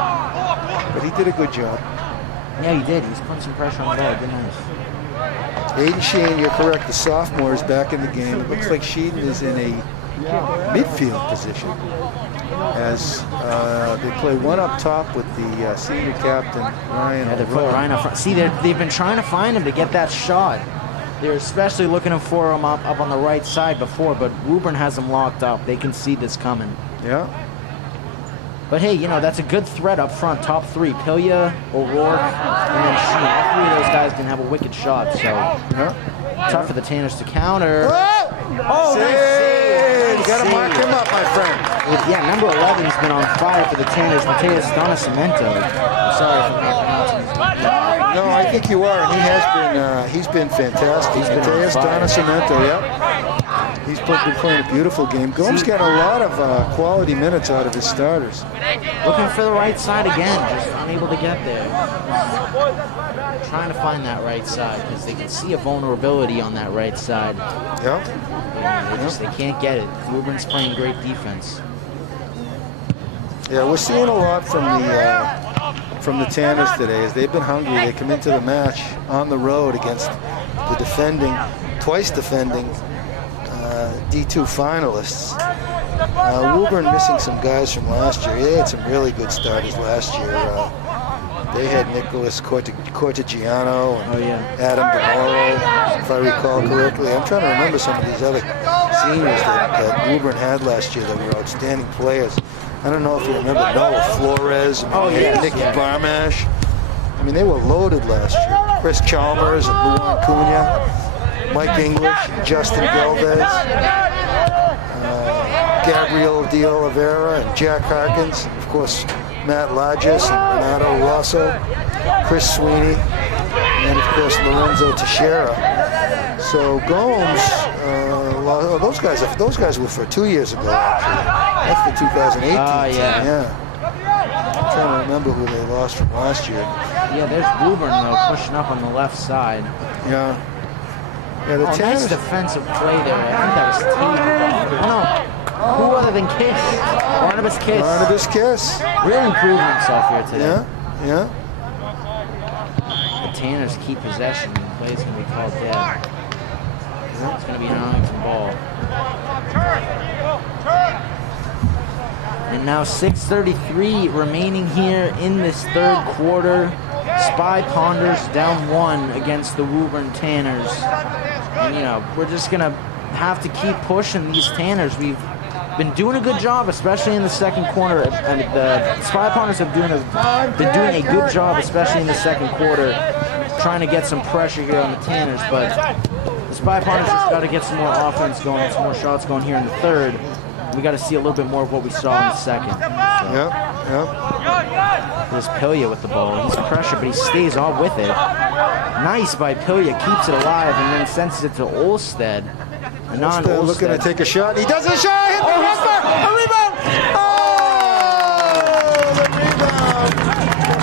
but he did a good job. Yeah, he did. He's putting some pressure on the ball. Good nice. Aiden Sheehan, you're correct. The sophomore is back in the game. It looks like Sheehan is in a midfield position as they play one up top with the senior captain, Ryan. Yeah, they're putting Ryan up front. See, they've been trying to find him to get that shot. They're especially looking for him up on the right side before, but Woburn has him locked up. They can see this coming. Yeah. But hey, that's a good threat up front. Top 3, Pilya, O'Rourke, and then Sheehan. All 3 of those guys can have a wicked shot, so tough for the Tanners to counter. Oh, nice save! You got to mark him up, my friend. Yeah, number 11's been on fire for the Tanners, Mateus Donacimento. I'm sorry if I'm not pronouncing his name. No, I think you are, and he's been fantastic. He's been Mateus on fire. Donacimento, yep. He's been playing a beautiful game. Gomes got a lot of quality minutes out of his starters. Looking for the right side again, just unable to get there. Trying to find that right side because they can see a vulnerability on that right side. Yeah. They can't get it. Woburn's playing great defense. Yeah, we're seeing a lot from the Tanners today as they've been hungry. They come into the match on the road against the twice defending D2 finalists. Woburn missing some guys from last year. They had some really good starters last year. They had Nicholas Cortegiano and Adam DeMoro, if I recall correctly. I'm trying to remember some of these other seniors that Woburn had last year that were outstanding players. I don't know if you remember Noah Flores and Nicky Barmash. I mean, they were loaded last year. Chris Chalmers and Luan Cunha, Mike English, and Justin Galvez, Gabriel De Oliveira and Jack Harkins, and of course Matt Lodges and Renato Rosso, Chris Sweeney, and then of course Lorenzo Teixeira. So Gomes, those guys were for 2 years ago actually. That's the 2018 team. Yeah. I'm trying to remember who they lost from last year. Yeah, there's Woburn though pushing up on the left side. Yeah. Yeah, the Nice Tanners. defensive play there. I think that was Tate. Oh, no. Who other than Kiss? Barnabas Kiss. Barnabas Kiss. Really improving himself here today. Yeah. The Tanners keep possession. The play is going to be called dead. It's going to be an Arlington ball. And now 6:33 remaining here in this third quarter. Spy Ponders down 1 against the Woburn Tanners. And, you know, we're just going to have to keep pushing these Tanners. We've been doing a good job, especially in the second quarter. I mean, the Spy Ponders have been doing a good job, especially in the second quarter, trying to get some pressure here on the Tanners. But the Spy Ponders just got to get some more offense going, some more shots going here in the third. We got to see a little bit more of what we saw in the second. So. There's Pilya with the ball. He's pressure, but he stays on with it. Nice by Pilya, keeps it alive, and then sends it to Olstead. Olstead looking to take a shot. He does a shot. Hit the crossbar. A rebound. Oh, the rebound.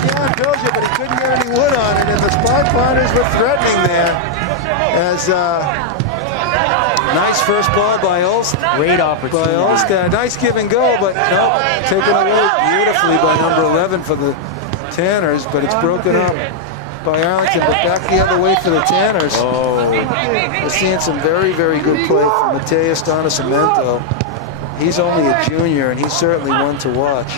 Jan Pilya, but he couldn't get any wood on it, and the Spy Ponders were threatening there. As nice first ball by Olstead. Great opportunity. By Olstead. Nice give and go, but nope, taken away beautifully by number 11 for the Tanners, but it's broken up by Arlington, but back the other way for the Tanners. Oh. We're seeing some very, very good play from Mateus Donacimento. He's only a junior, and he's certainly one to watch.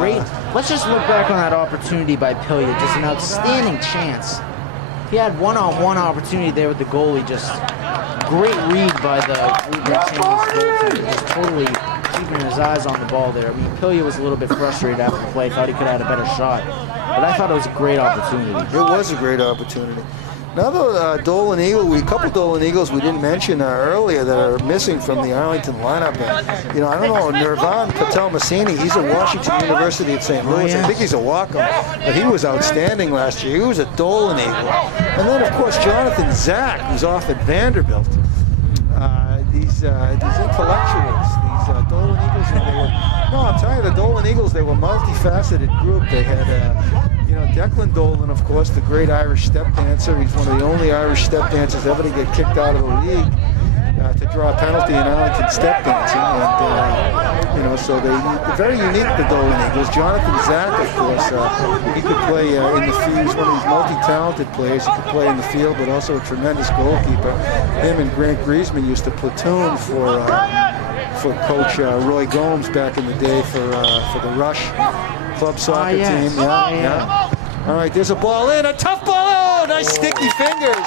Great. Let's just look back on that opportunity by Pilya. Just an outstanding chance. He had one-on-one opportunity there with the goalie. Just great read by the goaltender, just totally keeping his eyes on the ball there. I mean, Pilya was a little bit frustrated after the play. Thought he could have had a better shot, but I thought it was a great opportunity. It was a great opportunity. Another Dolan Eagle, a couple Dolan Eagles we didn't mention earlier that are missing from the Arlington lineup. And, you know, I don't know, Nirvan Patel Massini, he's at Washington University at St. Louis. I think he's a walk-on, but he was outstanding last year. He was a Dolan Eagle. And then, of course, Jonathan Zach, who's off at Vanderbilt. These intellectuals, these Dolan Eagles, I'm telling you, the Dolan Eagles, they were a multifaceted group. They had, Declan Dolan, of course, the great Irish step dancer. He's one of the only Irish step dancers ever to get kicked out of the league to draw a penalty in Arlington step dancing. And, so they're very unique, the Dolan Eagles. Jonathan Zach, of course, he could play in the field. He's one of these multi-talented players. He could play in the field, but also a tremendous goalkeeper. Him and Grant Griezmann used to platoon for Coach Roy Gomes back in the day for the Rush club soccer team. Yeah. All right, there's a ball in, a tough ball. Oh, nice sticky fingers.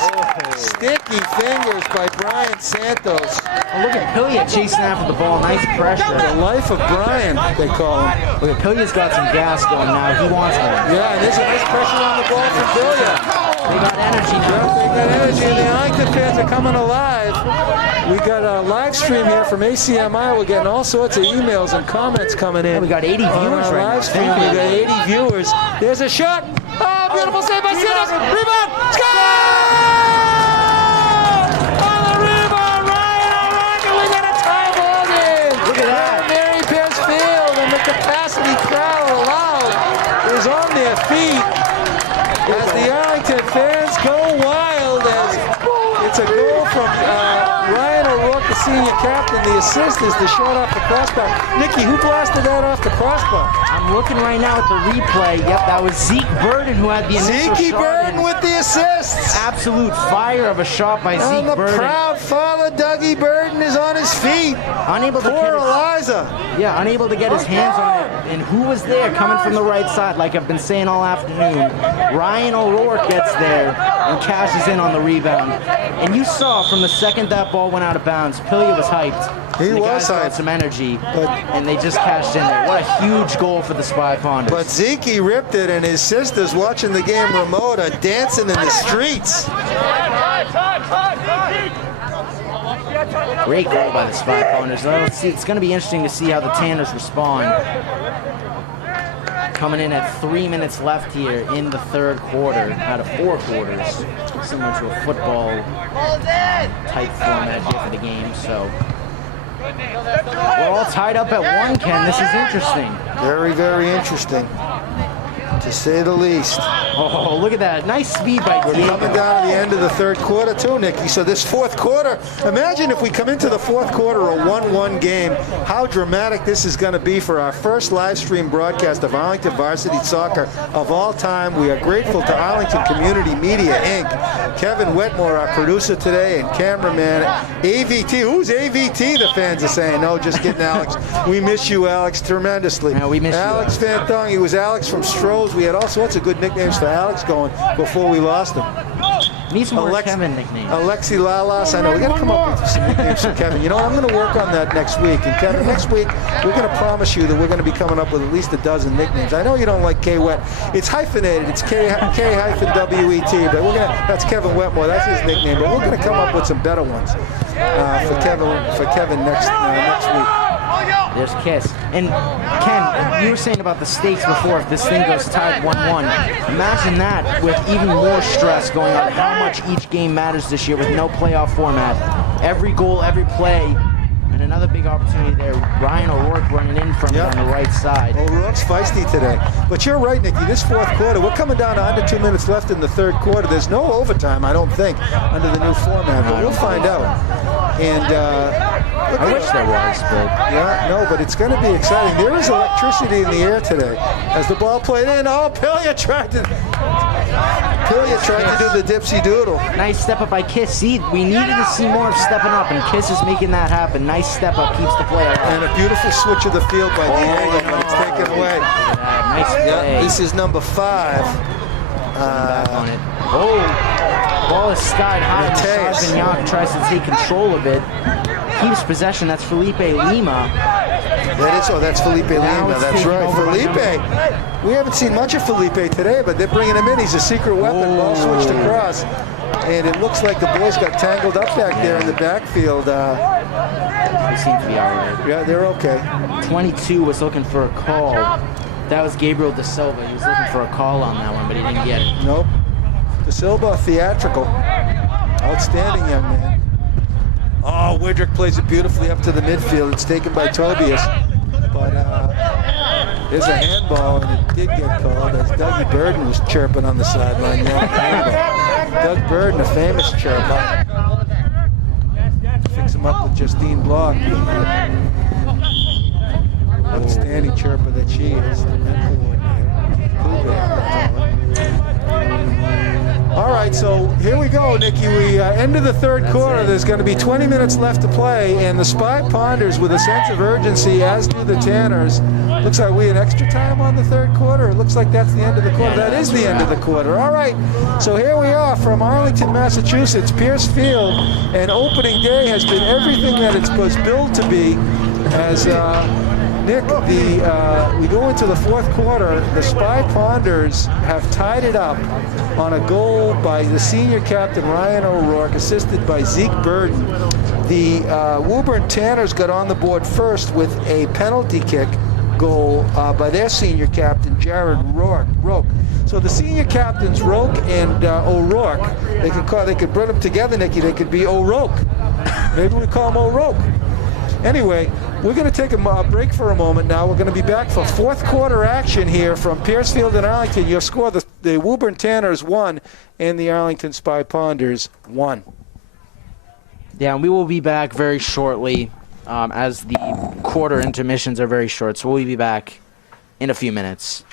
Sticky fingers by Brian Santos. Oh, look at Pilya chasing after the ball. Nice pressure. The life of Brian, they call him. Look at Pilya's got some gas going now. He wants more. Yeah, and there's a nice pressure on the ball for Pilya. They got energy now. They got energy, and the Arlington fans are coming alive. We got a live stream here from ACMi. We're getting all sorts of emails and comments coming in. Yeah, we got 80 viewers right now. Live stream, we got 80 viewers. There's a shot. Oh, beautiful save by Santos. Rebound. Score! On the rebound, Ryan O'Rourke. We got a tie ball game. Look at that. Mary Pierce Field, and the capacity crowd allowed is on their feet as the Arlington fans go wild. As it's a goal from Ryan O'Rourke, the senior captain. The assist is the shot off the crossbar. Nikki, who blasted that off the crossbar? I'm looking right now at the replay. Yep, that was Zeke Burden who had the initial Zeke shot. Burden with the assists. Absolute fire of a shot by And Zeke the Burden. proud father, Dougie Burden, is on his feet. Unable to Poor get his, Eliza. yeah, unable to get his hands on it. And who was there coming from the right side, like I've been saying all afternoon? Ryan O'Rourke gets there and cashes in on the rebound. And you saw from the second that ball went out of bounds, Pilya was hyped. He the was guys got hyped. some energy, and they just cashed in there. What a huge goal for the Spy Ponders. But Zeke ripped it, and his sisters watching the game remote are dancing in the streets. Great goal by the Spy Ponders. Let's see, it's going to be interesting to see how the Tanners respond. Coming in at 3 minutes left here in the third quarter out of 4 quarters. Similar to a football type format here for the game. So we're all tied up at 1, Ken. This is interesting. Very, very interesting, to say the least. Oh, look at that. Nice speed by We're Diego. coming down to the end of the third quarter too, Nikki. So this fourth quarter, imagine if we come into the fourth quarter a 1-1 game, how dramatic this is going to be for our first live stream broadcast of Arlington Varsity Soccer of all time. We are grateful to Arlington Community Media, Inc., Kevin Wetmore, our producer today, and cameraman, AVT. Who's AVT, the fans are saying? No, just kidding, Alex. We miss you, Alex, tremendously. Yeah, we miss you, Alex Van Thong. He was Alex from Stroh's. We had all sorts of good nicknames for Alex going before we lost him. Need some more Kevin nicknames. Alexi Lalas. I know. We got to come up with some nicknames for Kevin. You know, I'm going to work on that next week. And Kevin, next week, we're going to promise you that we're going to be coming up with at least a dozen nicknames. I know you don't like K-Wet. It's hyphenated. It's K-W-E-T. But we're going to, that's Kevin Wetmore. That's his nickname. But we're going to come up with some better ones for Kevin next week. There's Kiss. And Ken, you were saying about the stakes before, if this thing goes tied 1-1. Imagine that with even more stress going on, how much each game matters this year with no playoff format. Every goal, every play, and another big opportunity there. Ryan O'Rourke running in from on the right side. O'Rourke's feisty today. But you're right, Nikki, this fourth quarter, we're coming down to under 2 minutes left in the third quarter. There's no overtime, I don't think, under the new format, but we'll find out. And I wish there was, but yeah, no, but it's going to be exciting. There is electricity in the air today. As the ball played in, Pilya tried to do the dipsy doodle. Nice step up by Kiss. See, we needed to see more of stepping up, and Kiss is making that happen. Nice step up, keeps the play alive. And a beautiful switch of the field by Diego, but it's taken away. Nice play. Yeah, this is number 5. Back on it. Ball is skied high. Vignac tries to take control of it. Keeps possession. That's Felipe Lima. That's Felipe Lima. That's right. Felipe. We haven't seen much of Felipe today, but they're bringing him in. He's a secret weapon. Ball switched across. And it looks like the boys got tangled up back there in the backfield. They seem to be all right. Yeah, they're okay. 22 was looking for a call. That was Gabriel De Silva. He was looking for a call on that one, but he didn't get it. Nope. De Silva, theatrical. Outstanding young man. Oh, Widrick plays it beautifully up to the midfield. It's taken by Tobias. But there's a handball, and it did get called as Dougie Burden was chirping on the sideline. Doug Burden, a famous chirper. Fix him up with Justine Block. Outstanding chirper that she is. All right, so here we go, Nikki. We ended the third quarter. There's going to be 20 minutes left to play, and the Spy ponders with a sense of urgency, as do the Tanners. Looks like we had extra time on the third quarter. It looks like that's the end of the quarter. That is the end of the quarter. All right, so here we are from Arlington, Massachusetts, Pierce Field, and opening day has been everything that it was billed to be. As Nick, we go into the fourth quarter. The Spy Ponders have tied it up on a goal by the senior captain, Ryan O'Rourke, assisted by Zeke Burden. The Woburn Tanners got on the board first with a penalty kick goal by their senior captain, Jared Roke. So the senior captains, Roke and O'Rourke, they could bring them together, Nikki. They could be O'Rourke. Maybe we call them O'Rourke. Anyway, we're going to take a break for a moment now. We're going to be back for fourth quarter action here from Piercefield and Arlington. Your score, the Woburn Tanners 1 and the Arlington Spy Ponders 1. Yeah, and we will be back very shortly as the quarter intermissions are very short. So we'll be back in a few minutes.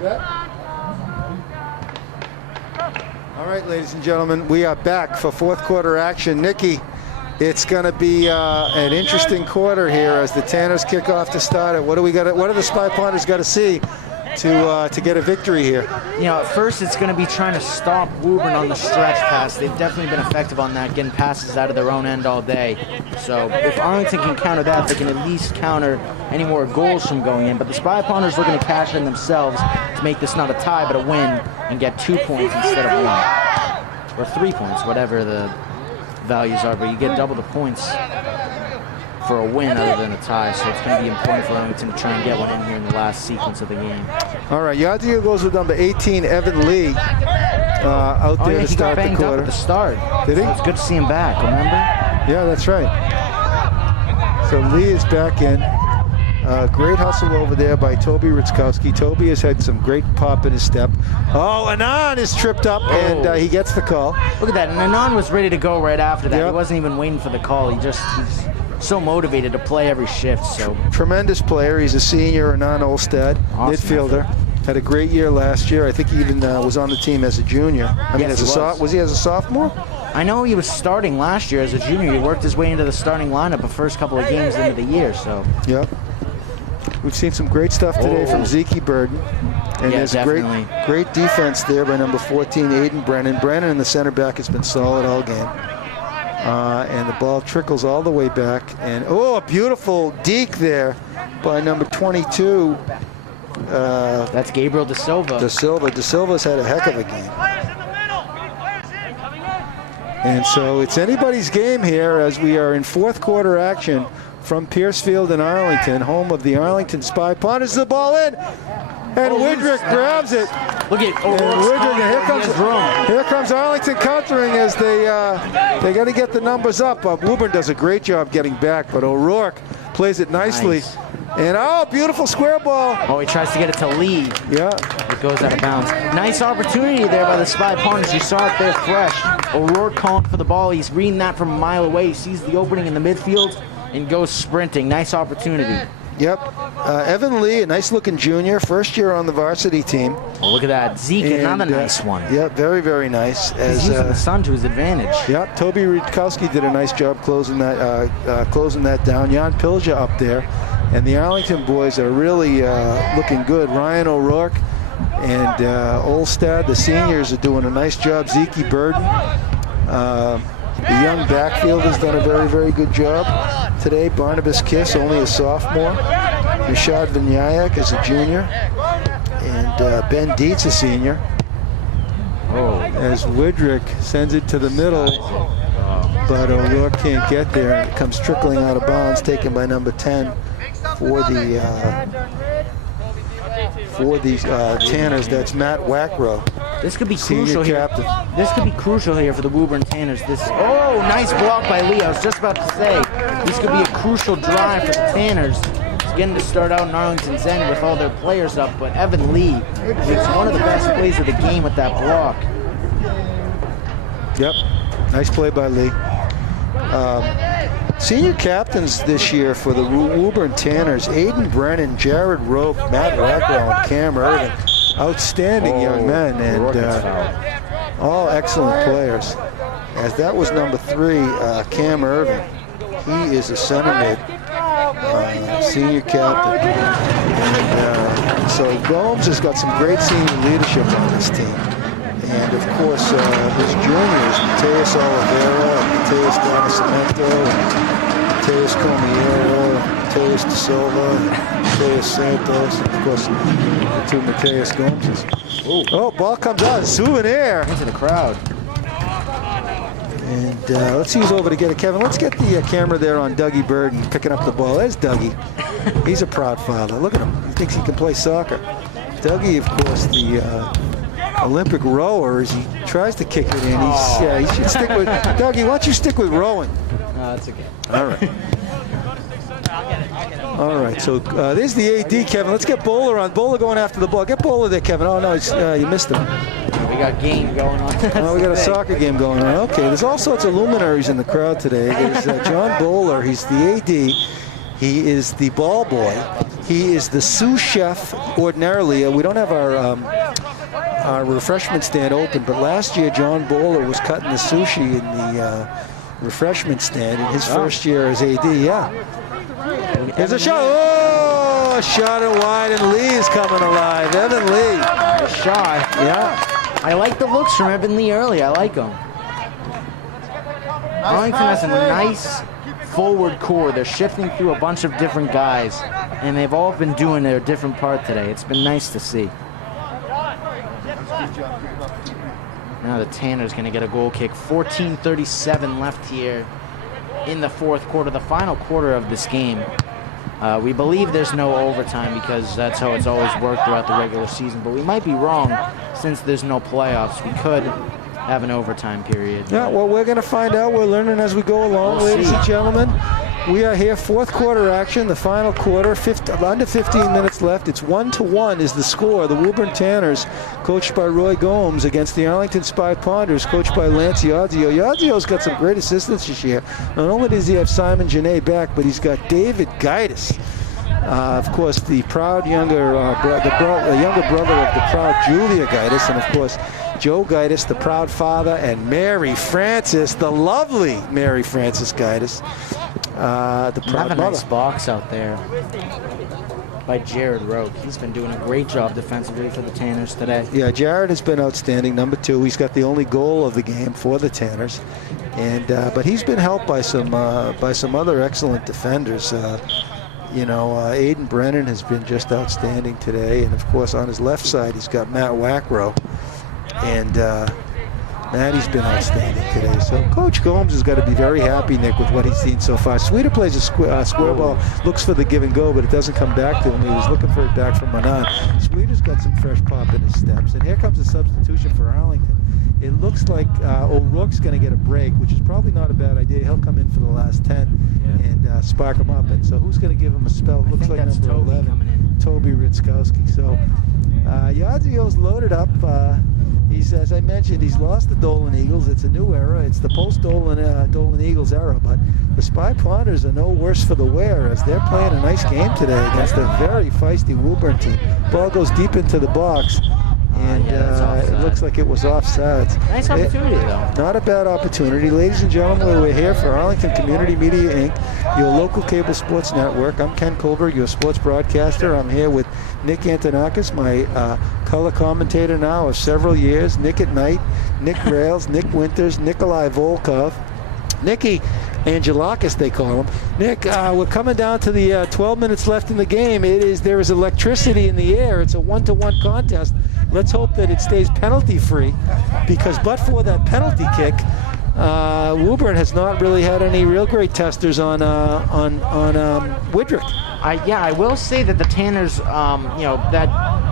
All right, ladies and gentlemen, we are back for fourth quarter action. Nikki, it's going to be an interesting quarter here as the Tanners kick off to start it. What do the Spy Pointers got to see to get a victory here? You know, at first it's going to be trying to stop Woburn on the stretch pass. They've definitely been effective on that, getting passes out of their own end all day. So if Arlington can counter that, they can at least counter any more goals from going in. But the Spy Pointers looking to cash in themselves to make this not a tie but a win and get 2 points instead of 1. Or 3 points, whatever the values are. But you get double the points for a win other than a tie, so it's going to be important for Arlington to try and get one in here in the last sequence of the game. All right, Yadier goes with number 18, Evan Lee, out there to start the quarter. He got banged up at the start. Did he? So it's good to see him back, remember? Yeah, that's right. So Lee is back in. Great hustle over there by Toby Ritzkowski. Toby has had some great pop in his step. Oh, Anand is tripped up, and he gets the call. Look at that, and Anand was ready to go right after that. Yep. He wasn't even waiting for the call. He's so motivated to play every shift. So tremendous player. He's a senior, Anand Olstad, awesome midfielder. Had a great year last year. I think he even was on the team as a junior. I mean, yes, was he as a sophomore? I know he was starting last year as a junior. He worked his way into the starting lineup the first couple of games into the year. So yep. We've seen some great stuff today from Zeke Burden. And there's a great defense there by number 14, Aiden Brennan. Brennan, the center back, has been solid all game. And the ball trickles all the way back. And, a beautiful deke there by number 22. That's Gabriel De Silva. De Silva's had a heck of a game. And so it's anybody's game here as we are in fourth quarter action from Piercefield in Arlington, home of the Arlington Spy Pointers. The ball in, and Woodrick grabs it. Look at Woodrick, here comes Arlington countering as they got to get the numbers up. Woburn does a great job getting back, but O'Rourke plays it nicely. Nice. And beautiful square ball. He tries to get it to Lee. Yeah. It goes out of bounds. Nice opportunity there by the Spy Pointers. You saw it there fresh. O'Rourke calling for the ball. He's reading that from a mile away. He sees the opening in the midfield and goes sprinting. Nice opportunity. Yep. Evan Lee, a nice-looking junior, first year on the varsity team. Look at that. Zeke, another nice one. Yeah, very, very nice. He's using the sun to his advantage. Yep. Toby Rutkowski did a nice job closing that down. Jan Pilja up there. And the Arlington boys are really looking good. Ryan O'Rourke and Olstad, the seniors, are doing a nice job. Zeke Burden. The young backfield has done a very, very good job today. Barnabas Kiss, only a sophomore. Rashad Vinyayak is a junior. And Ben Dietz, a senior. As Woodrick sends it to the middle. But O'Rourke can't get there. And it comes trickling out of bounds, taken by number 10 for the Tanners. That's Matt Wackrow. This could be crucial here. Captain. This could be crucial here for the Woburn Tanners. Nice block by Lee. I was just about to say, this could be a crucial drive for the Tanners. It's getting to start out in Arlington's end with all their players up, but Evan Lee makes one of the best plays of the game with that block. Yep, nice play by Lee. Senior captains this year for the Woburn Tanners, Aiden Brennan, Jared Rope, Matt Wackrow, and Cam Irvin. Outstanding young men, and all excellent players. As that was number 3, Cam Irvin. He is a center mid, senior captain. And, so Gomes has got some great senior leadership on this team. And of course, his juniors, Mateus Oliveira, Mateus Donacimento, Mateus Comiero, Mateus De Silva, Mateus Santos, and of course, the 2 Mateus Gomeses. Ball comes out, souvenir. Into the crowd. And let's see who's over to get it, Kevin. Let's get the camera there on Dougie Burden picking up the ball. There's Dougie. He's a proud father. Look at him. He thinks he can play soccer. Dougie, of course, the Olympic rower, as he tries to kick it in. He should stick with Dougie. Why don't you stick with rowing? No, that's okay. All right. All right. So there's the AD, Kevin. Let's get Bowler on. Bowler going after the ball. Get Bowler there, Kevin. Oh no, you missed him. We got a game going on. We got a soccer game going on. Okay. There's all sorts of luminaries in the crowd today. There's John Bowler. He's the AD. He is the ball boy. He is the sous chef ordinarily. We don't have our refreshment stand open, but last year John Bowler was cutting the sushi in the refreshment stand in his first year as AD. Yeah. Here's a shot. Oh, shot it wide, and Lee is coming alive. Evan Lee. Shot. Yeah. I like the looks from Evan Lee early. I like him. Arlington has a nice forward core. They're shifting through a bunch of different guys, and they've all been doing their different part today. It's been nice to see. Now the Tanner's going to get a goal kick. 14:37 left here in the fourth quarter, the final quarter of this game. We believe there's no overtime because that's how it's always worked throughout the regular season, but we might be wrong since there's no playoffs. We could have an overtime period. Yeah, well, we're going to find out. We're learning as we go along, ladies and gentlemen. We are here, fourth quarter action, the final quarter, under 15 minutes left. It's 1-1 is the score. The Woburn Tanners, coached by Roy Gomes, against the Arlington Spy Ponders, coached by Lance Iazio. Iazio's got some great assistants this year. Not only does he have Simon Genet back, but he's got David Gaitis. Of course, the proud younger brother of the proud Julia Gaitis, and of course, Joe Gaitis, the proud father, and Mary Frances, the lovely Mary Frances Gaitis. The proud have a mother. nice box out there by Jared Roque. He's been doing a great job defensively for the Tanners today. Yeah, Jared has been outstanding. Number 2, he's got the only goal of the game for the Tanners, and but he's been helped by some other excellent defenders. Aiden Brennan has been just outstanding today, and of course on his left side he's got Matt Wackrow, and Matty's been outstanding today. So Coach Gomes has got to be very happy, Nick, with what he's seen so far. Sweeter plays a square ball, looks for the give and go, but it doesn't come back to him. He was looking for it back from Manan. Sweeter's got some fresh pop in his steps, and here comes a substitution for Arlington. It looks like O'Rourke's going to get a break, which is probably not a bad idea. He'll come in for the last 10 and spark him up. And so who's going to give him a spell? It looks like that's number Toby 11, coming in. Toby Ritzkowski. So Iazio's loaded up. He's, as I mentioned, he's lost the Dolan Eagles. It's a new era. It's the post-Dolan Eagles era. But the Spy Ponders are no worse for the wear as they're playing a nice game today against a very feisty Woburn team. Ball goes deep into the box. And it looks like it was offsides. Nice opportunity, though. Not a bad opportunity. Ladies and gentlemen, we're here for Arlington Community Media, Inc., your local cable sports network. I'm Ken Kohlberg, your sports broadcaster. I'm here with Nick Antonakas, my color commentator now of several years. Nick at night, Nick Rails, Nick Winters, Nikolai Volkov, Nicky Angelakis, they call him. Nick, we're coming down to the 12 minutes left in the game. There is electricity in the air. It's a 1-to-1 contest. Let's hope that it stays penalty-free, because but for that penalty kick, Woburn has not really had any real great testers on Widrick. I will say that the Tanners, that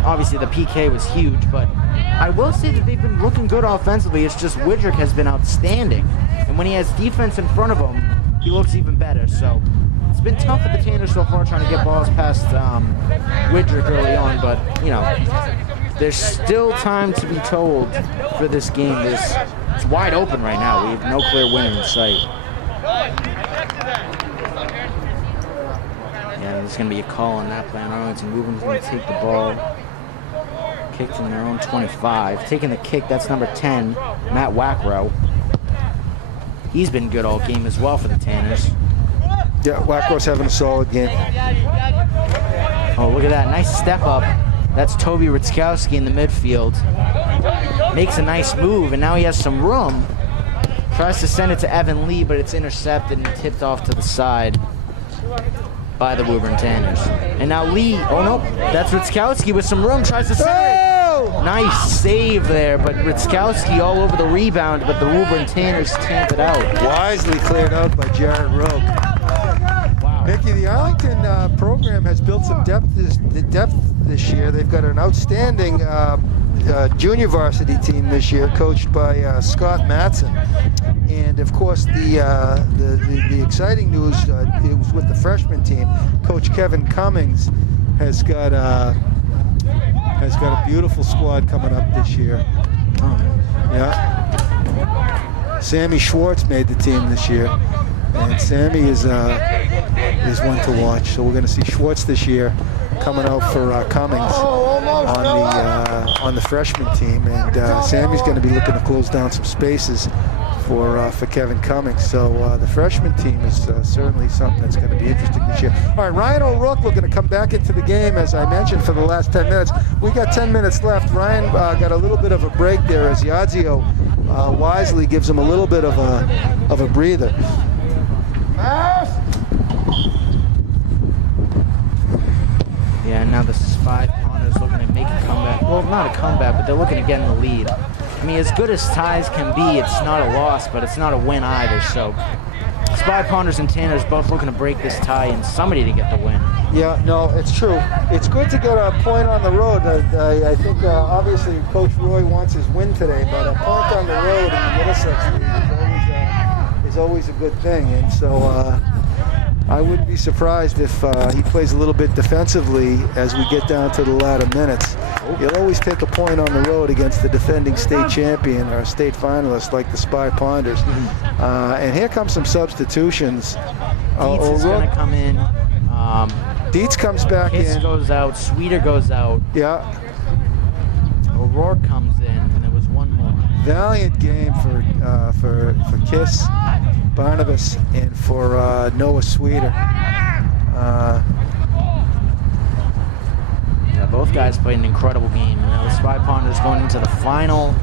obviously the PK was huge, but I will say that they've been looking good offensively. It's just Widrick has been outstanding, and when he has defense in front of him, he looks even better. So it's been tough for the Tanners so far trying to get balls past Widrick early on, but there's still time to be told for this game. It's wide open right now. We have no clear winner in sight. Yeah, there's going to be a call on that play. Arlington Woburn's going to take the ball. Kicked in their own 25. Taking the kick, that's number 10, Matt Wackrow. He's been good all game as well for the Tanners. Yeah, Wackrow's having a solid game. Oh, look at that. Nice step up. That's Toby Ritzkowski in the midfield. Makes a nice move, and now he has some room. Tries to send it to Evan Lee, but it's intercepted and tipped off to the side by the Woburn Tanners. And now Lee, oh no, that's Ritzkowski with some room, tries to send it. Nice save there, but Ritzkowski all over the rebound, but the Woburn Tanners tamp it out. Wisely cleared out by Jared Roque. Wow. Mickey, the Arlington program has built some depth this year. They've got an outstanding junior varsity team this year, coached by Scott Matson. And of course, the exciting news it was with the freshman team. Coach Kevin Cummings has got a beautiful squad coming up this year. Yeah. Sammy Schwartz made the team this year, and Sammy is one to watch. So we're going to see Schwartz this year coming out for Cummings on the freshman team, and Sammy's going to be looking to close down some spaces for Kevin Cummings. So the freshman team is certainly something that's going to be interesting this year. All right, Ryan O'Rourke, we're going to come back into the game, as I mentioned, for the last 10 minutes. We got 10 minutes left. Ryan got a little bit of a break there as Yazio wisely gives him a little bit of a breather. Yeah, now the Spy Ponders looking to make a comeback. Well, not a comeback, but they're looking to get in the lead. I mean, as good as ties can be, it's not a loss, but it's not a win either. So Spy Ponders and Tanners both looking to break this tie and somebody to get the win. Yeah, no, it's true. It's good to get a point on the road. I think obviously Coach Roy wants his win today, but a point on the road in the Middlesex League is always a good thing. And so I wouldn't be surprised if he plays a little bit defensively as we get down to the latter minutes. You'll always take a point on the road against the defending state champion or state finalist like the Spy Ponders. And here comes some substitutions. Dietz is going to come in. Dietz comes back Kiss in. goes out. Sweeter goes out. Yeah. O'Rourke comes in, and there was one more. Valiant game for Kiss, Barnabas, and for Noah Sweeter. Yeah, both guys played an incredible game. And now the Spy Ponders going into the final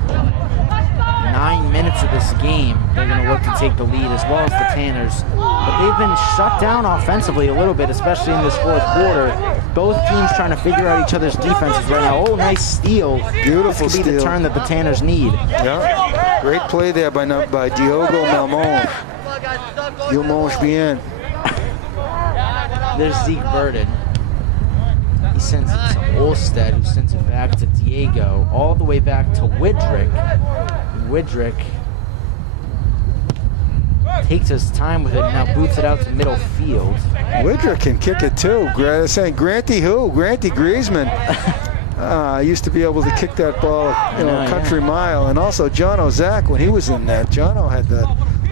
9 minutes of this game. They're going to look to take the lead, as well as the Tanners. But they've been shut down offensively a little bit, especially in this fourth quarter. Both teams trying to figure out each other's defenses right now. Oh, nice steal. Beautiful this could be the steal. turn that the Tanners need. Yeah. Great play there by Diogo Malmonge. Malmonge bien. There's Zeke Burden. He sends it to Olstead, who sends it back to Diego, all the way back to Widrick. Widrick takes his time with it, now boots it out to middle field. Widrick can kick it too. Saying Granty who? Granty Griezmann. Used to be able to kick that ball, a country mile. And also Jono Zach, when he was in that, Jono had the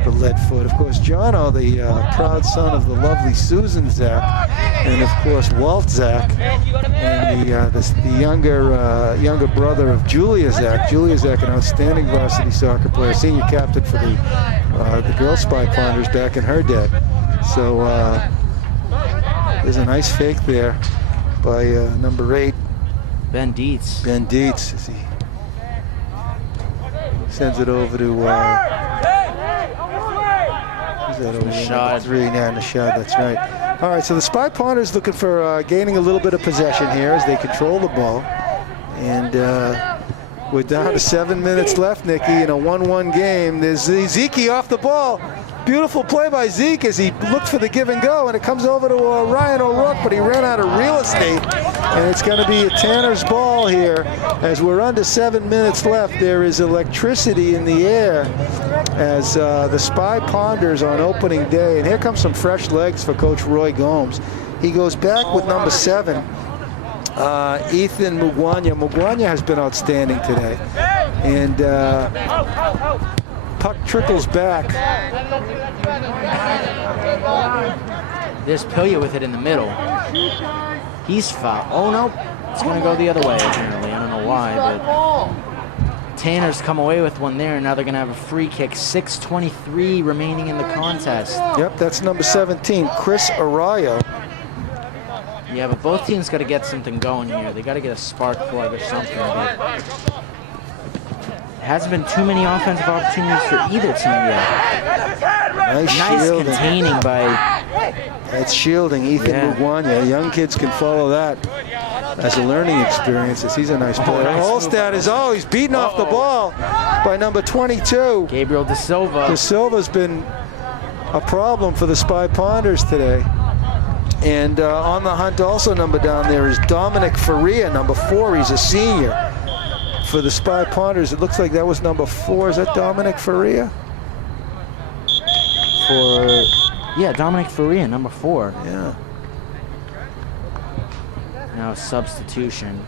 lead foot. Of course, Jono, the proud son of the lovely Susan Zach, and of course Walt Zach, and the younger brother of Julia Zach. Julia Zach, an outstanding varsity soccer player, senior captain for the girls Spy Ponders back in her day. So there's a nice fake there by number 8. Ben Dietz. Ben Dietz, as he sends it over to Nashad. 3, Nashad, that's right. All right, so the Spy Ponders looking for gaining a little bit of possession here as they control the ball. And we're down to 7 minutes left, Nikki, in a 1-1 game. There's Zeke off the ball. Beautiful play by Zeke as he looked for the give and go, and it comes over to Ryan O'Rourke, but he ran out of real estate. And it's going to be a Tanner's ball here as we're under 7 minutes left. There is electricity in the air as the Spy Ponders on opening day. And here comes some fresh legs for Coach Roy Gomes. He goes back with number 7, Ethan Mugwanya. Mugwanya has been outstanding today. And puck trickles back. There's Pilya with it in the middle. He's fouled. Oh, no. It's going to go the other way, apparently. I don't know why, but Tanners come away with one there, and now they're going to have a free kick. 6:23 remaining in the contest. Yep, that's number 17, Chris Arroyo. Yeah, but both teams got to get something going here. They got to get a spark plug or something. But hasn't been too many offensive opportunities for either team yet. Nice containing by... That's shielding Ethan Mugwanya. Young kids can follow that as a learning experience, as he's a nice player. Holstad is he's beaten off the ball by number 22. Gabriel De Silva. De Silva's been a problem for the Spy Ponders today. And on the hunt also number down there is Dominic Faria, number 4. He's a senior for the Spy Ponders. It looks like that was number 4. Is that Dominic Faria? Yeah, Dominic Faria, number 4. Yeah. Now a substitution.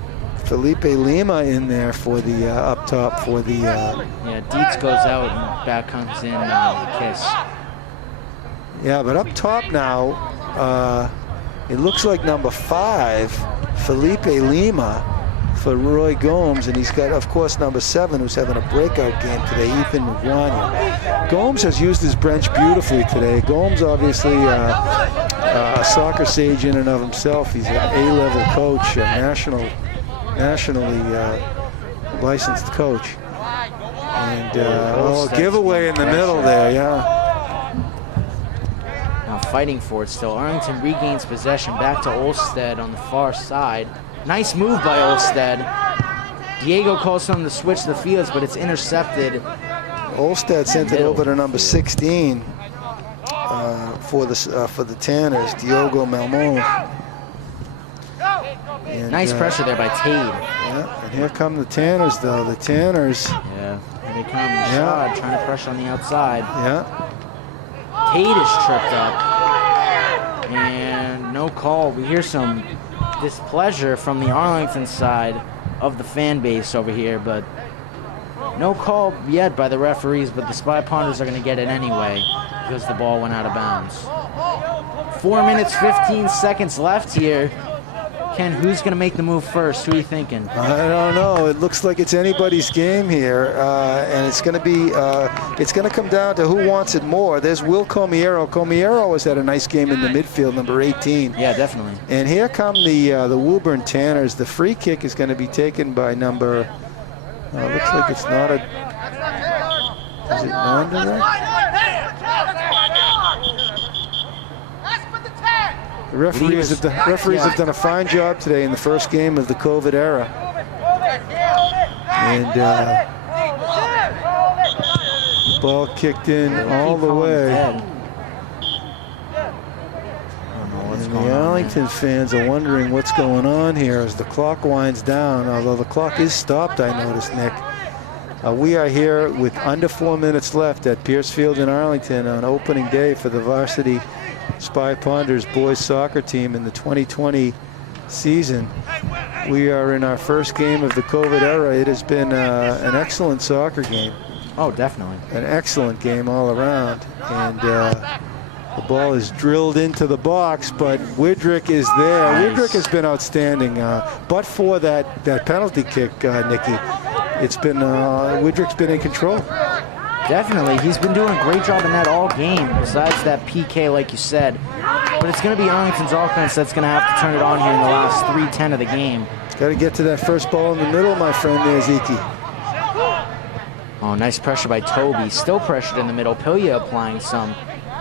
Felipe Lima in there for the up top for the. Yeah, Dietz goes out and back comes in Kiss. Yeah, but up top now, It looks like number 5, Felipe Lima, for Roy Gomes, and he's got, of course, number 7, who's having a breakout game today, Ethan Mugwanya. Gomes has used his bench beautifully today. Gomes, obviously, a soccer sage in and of himself. He's an A-level coach, a nationally licensed coach. And giveaway in the middle there, yeah. Now fighting for it still. Arlington regains possession back to Olstead on the far side. Nice move by Olstead. Diego calls something to switch the fields, but it's intercepted. Olstead sent it over to number 16 for the Tanners, Diogo Malmon. And, nice pressure there by Tade. Yeah, and here come the Tanners, though. The Tanners. Yeah, here they come. Shad trying to pressure on the outside. Yeah. Tade is tripped up. And no call. We hear some displeasure from the Arlington side of the fan base over here, but no call yet by the referees, but the Spy Ponders are going to get it anyway because the ball went out of bounds. 4 minutes, 15 seconds left here. Ken, who's going to make the move first? Who are you thinking? I don't know. It looks like it's anybody's game here, and it's going to be it's going to come down to who wants it more. There's Will Comiero. Comiero has had a nice game in the midfield, number 18. Yeah, definitely. And here come the Woburn Tanners. The free kick is going to be taken by number. Looks like it's not a. Is it non-direct? The referees have done a fine job today in the first game of the COVID era. And the ball kicked in all the way. And the Arlington fans are wondering what's going on here as the clock winds down, although the clock is stopped, I noticed, Nick. We are here with under 4 minutes left at Pierce Field in Arlington on opening day for the Varsity Spy Ponders boys soccer team in the 2020 season. We are in our first game of the COVID era. It has been an excellent soccer game. Oh, definitely. An excellent game all around. And the ball is drilled into the box, but Widrick is there. Nice. Widrick has been outstanding. But for that penalty kick, Nikki, it's been Widrick's been in control. Definitely. He's been doing a great job in that all game, besides that PK, like you said. But it's going to be Arlington's offense that's going to have to turn it on here in the last 3:10 of the game. Got to get to that first ball in the middle, my friend there, Zeke. Oh, nice pressure by Toby. Still pressured in the middle. Pilya applying some.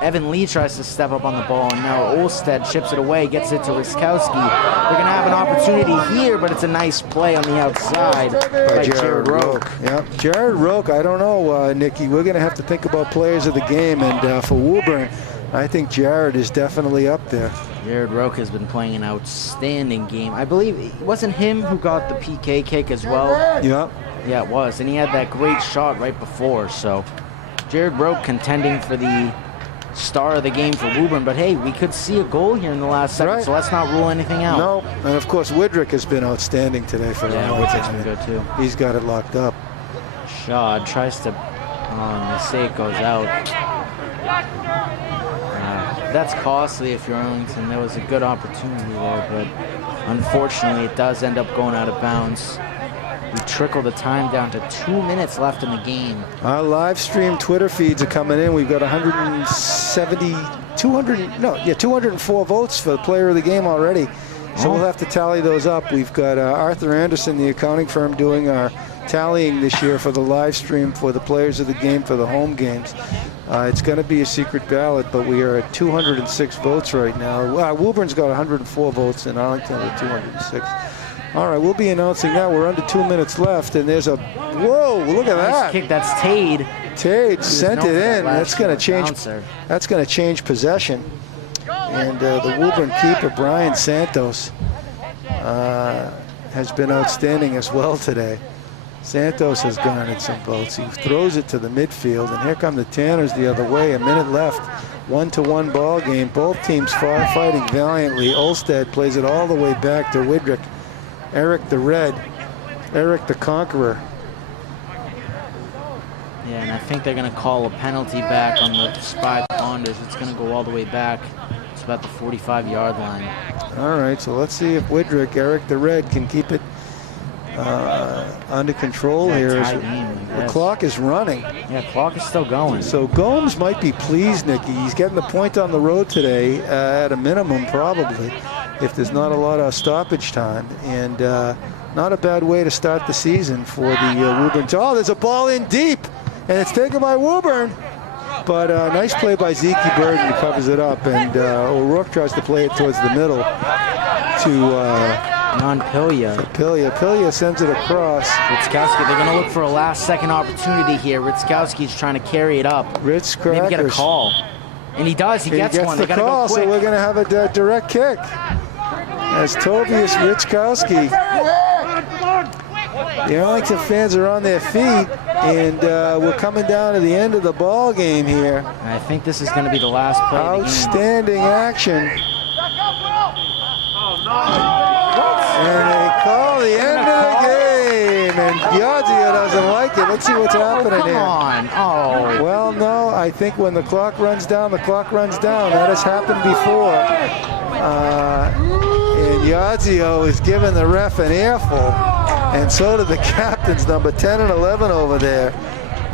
Evan Lee tries to step up on the ball, and now Olstead chips it away, gets it to Riskowski. They're going to have an opportunity here, but it's a nice play on the outside by Jared Roque. Yeah, Jared Roque, I don't know, Nikki. We're going to have to think about players of the game, and for Woburn, I think Jared is definitely up there. Jared Roque has been playing an outstanding game. I believe it wasn't him who got the PK kick as well. Yeah. Yeah, it was, and he had that great shot right before, so Jared Roque contending for the star of the game for Woburn, but hey, we could see a goal here in the last second, so let's not rule anything out. No, and of course Widrick has been outstanding today for the Widrick's been good too. He's got it locked up. Shad tries to, they say it goes out. That's costly if you're Arlington. There was a good opportunity there, but unfortunately it does end up going out of bounds. We trickle the time down to 2 minutes left in the game. Our live stream Twitter feeds are coming in. We've got 204 votes for the player of the game already. So we'll have to tally those up. We've got Arthur Anderson, the accounting firm, doing our tallying this year for the live stream for the players of the game for the home games. It's going to be a secret ballot, but we are at 206 votes right now. Woburn's got 104 votes and Arlington at 206. All right, we'll be announcing that. We're under 2 minutes left, and there's a whoa! Look at that kick. That's Tade. Tade sent it in. That's going to change. That's going to change possession. And the Woburn keeper Brian Santos has been outstanding as well today. Santos has garnered some votes. He throws it to the midfield, and here come the Tanners the other way. A minute left. 1-1 ball game. Both teams fighting valiantly. Olstead plays it all the way back to Widrick. Eric the Red, Eric the Conqueror. Yeah, and I think they're going to call a penalty back on the Spy Ponders. It's going to go all the way back. It's about the 45-yard line. All right, so let's see if Widrick, Eric the Red, can keep it under control here. Tie game, The clock is running. Yeah, clock is still going. So Gomes might be pleased, Nikki. He's getting the point on the road today, at a minimum probably, if there's not a lot of stoppage time. And not a bad way to start the season for the Woburn. Oh, there's a ball in deep, and it's taken by Woburn. But nice play by Zeke Burden, who covers it up, and O'Rourke tries to play it towards the middle to Non-Pilya. Pilya sends it across. Ritzkowski, they're going to look for a last-second opportunity here. Ritzkowski's trying to carry it up. Ritz Maybe get a crackers. call. And he does. He gets one. The They got to call, go quick. so we're going to have a direct kick. As Tobias Ritzkowski. The Arlington fans are on their feet, and we're coming down to the end of the ball game here. I think this is going to be the last play of the game. Outstanding action. And they call the end of the game, and Giorgio doesn't like it. Let's see what's happening Come here. on. Oh. Well, no, I think when the clock runs down, the clock runs down. That has happened before. And Giorgio is giving the ref an earful, and so do the captains, number 10 and 11 over there.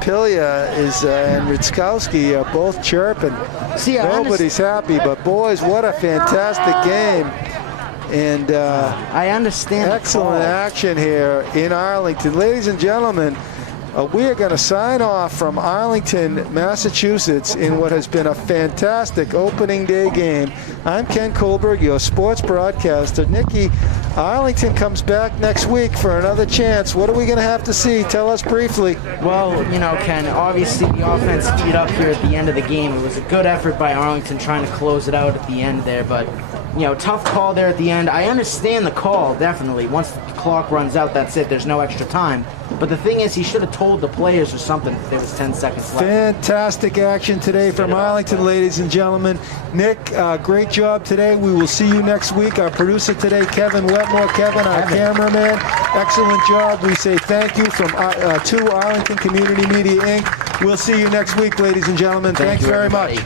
Pilya and Ritzkowski are both chirping. See, Nobody's happy, but boys, what a fantastic game. And I understand. excellent action here in Arlington. Ladies and gentlemen, we are going to sign off from Arlington, Massachusetts in what has been a fantastic opening day game. I'm Ken Kohlberg, your sports broadcaster. Nikki, Arlington comes back next week for another chance. What are we going to have to see? Tell us briefly. Well, you know, Ken, obviously the offense speed up here at the end of the game. It was a good effort by Arlington trying to close it out at the end there, but, you know, tough call there at the end. I understand the call, definitely. Once the clock runs out, that's it. There's no extra time. But the thing is, he should have told the players or something if there was 10 seconds left. Fantastic action today from Arlington, ladies and gentlemen. Nick, great job today. We will see you next week. Our producer today, Kevin Wetmore. Kevin, our cameraman, excellent job. We say thank you from to Arlington Community Media, Inc. We'll see you next week, ladies and gentlemen. Thanks very much.